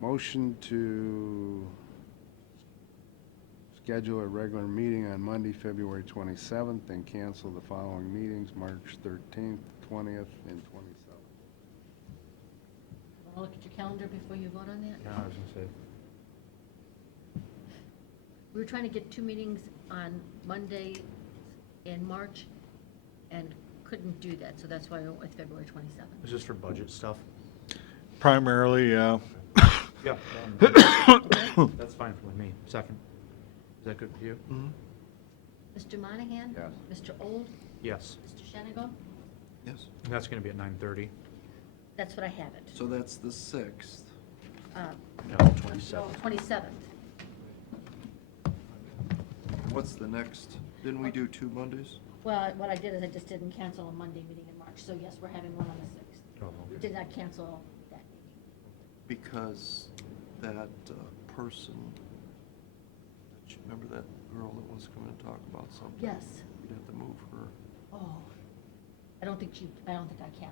Motion to schedule a regular meeting on Monday, February 27th, and cancel the following meetings, March 13th, 20th, and 27th. Want to look at your calendar before you vote on that? Yeah, I was gonna say. We were trying to get 2 meetings on Monday in March and couldn't do that, so that's why I went with February 27th. Is this for budget stuff? Primarily, yeah. Yeah. That's fine with me. Second? Is that good with you? Mr. Monahan? Yes. Mr. Old? Yes. Mr. Shenigo? Yes. And that's gonna be at 9:30. That's what I have it. So that's the 6th. No, No, 27th. 27th. What's the next? Didn't we do 2 Mondays? Well, what I did is I just didn't cancel a Monday meeting in March, so yes, we're having one on the 6th. Oh, We okay. did not cancel that meeting. Because that person, remember that girl that wants to come in and talk about something? Yes. We'd have to move her. Oh, I don't think I can.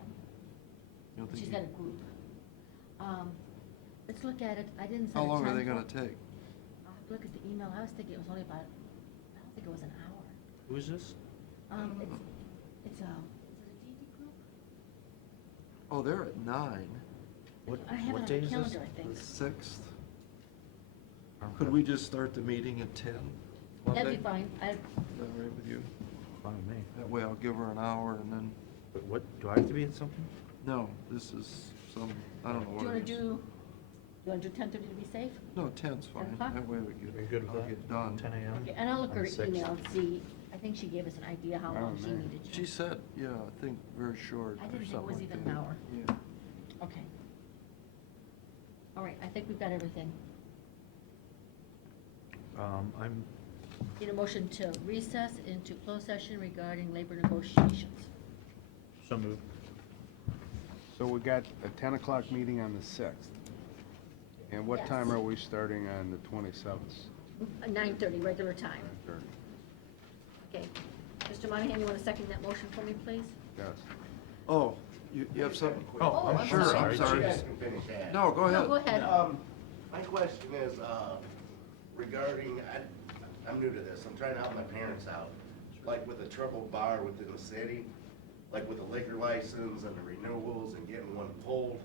You don't think She's you- got a group. Let's look at it. I didn't set How a long are time they for gonna it. take? I'll have to look at the email. I was thinking it was only about, I don't think it was an hour. Who is this? It's a, is it a DD group? Oh, they're at 9. What, I have what it day on is the this? calendar, I The think. 6th. Could we just start the meeting at 10? That'd Monday? be fine. Is that all right with you? Fine with me. That way I'll give her an hour and then, But what, do I have to be at something? no, this is some, I don't know Do you what wanna it is. do, you wanna do 10:30 to be safe? No, 10's fine. 10 o'clock? That way we Are you good with I'll that? get done. 10 a.m.? Okay, and I'll look On her the 6th. email and see, I think she gave us an idea how long she man. needed. She said, yeah, I think very short I or didn't think it something was like even that. an hour. Yeah. Okay. All right, I think we've got everything. I'm, Need a motion to recess into closed session regarding labor negotiations. so moved. So we got a 10 o'clock meeting on the 6th. And what time Yes. are we starting on the 27th? 9:30, regular time. Okay. Mr. Monahan, you want to second that motion for me, please? Yes. Oh, you have something? Oh, I'm Sure, sorry. I'm sorry. You guys can finish that. No, go No, go ahead. ahead. My question is, regarding, I'm new to this, I'm trying to help my parents out. Like with a troubled bar within the city, like with the liquor license and the renewals and getting one pulled.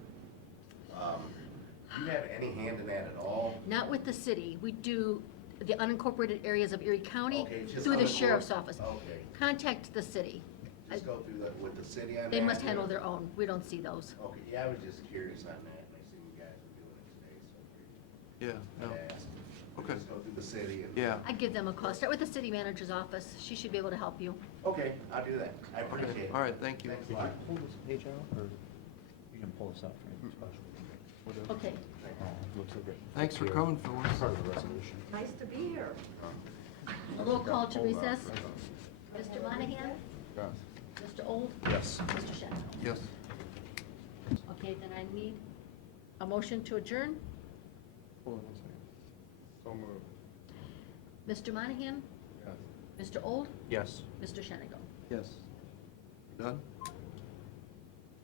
Do you have any hand in that at all? Not with the city. We do the unincorporated areas of Erie County Okay, just through the unincorporated- sheriff's office. Okay. Contact the city. Just go through that with the city on that? They must handle their own. We don't see those. Okay, yeah, I was just curious on that, and I seen you guys were doing it today, Yeah, so no. I asked. Okay. Just go through the city and. Yeah. I'd give them a call. Start with the city manager's office. She should be able to help you. Okay, I'll do that. I appreciate Okay, it. all right, thank you. Thanks a Did you lot. pull this page out, or you can pull this out for any special? Okay. Oh, looks like it. Thanks for coming, Phyllis. Part of the resolution. Nice to be here. A roll call to recess. Mr. Monahan? Yes. Mr. Old? Yes. Mr. Shannon? Yes. Okay, then I need a motion to adjourn. Hold on one second. So moved. Mr. Monahan? Yes. Mr. Old? Yes. Mr. Shanigo? Yes. Done?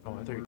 Oh, I thought you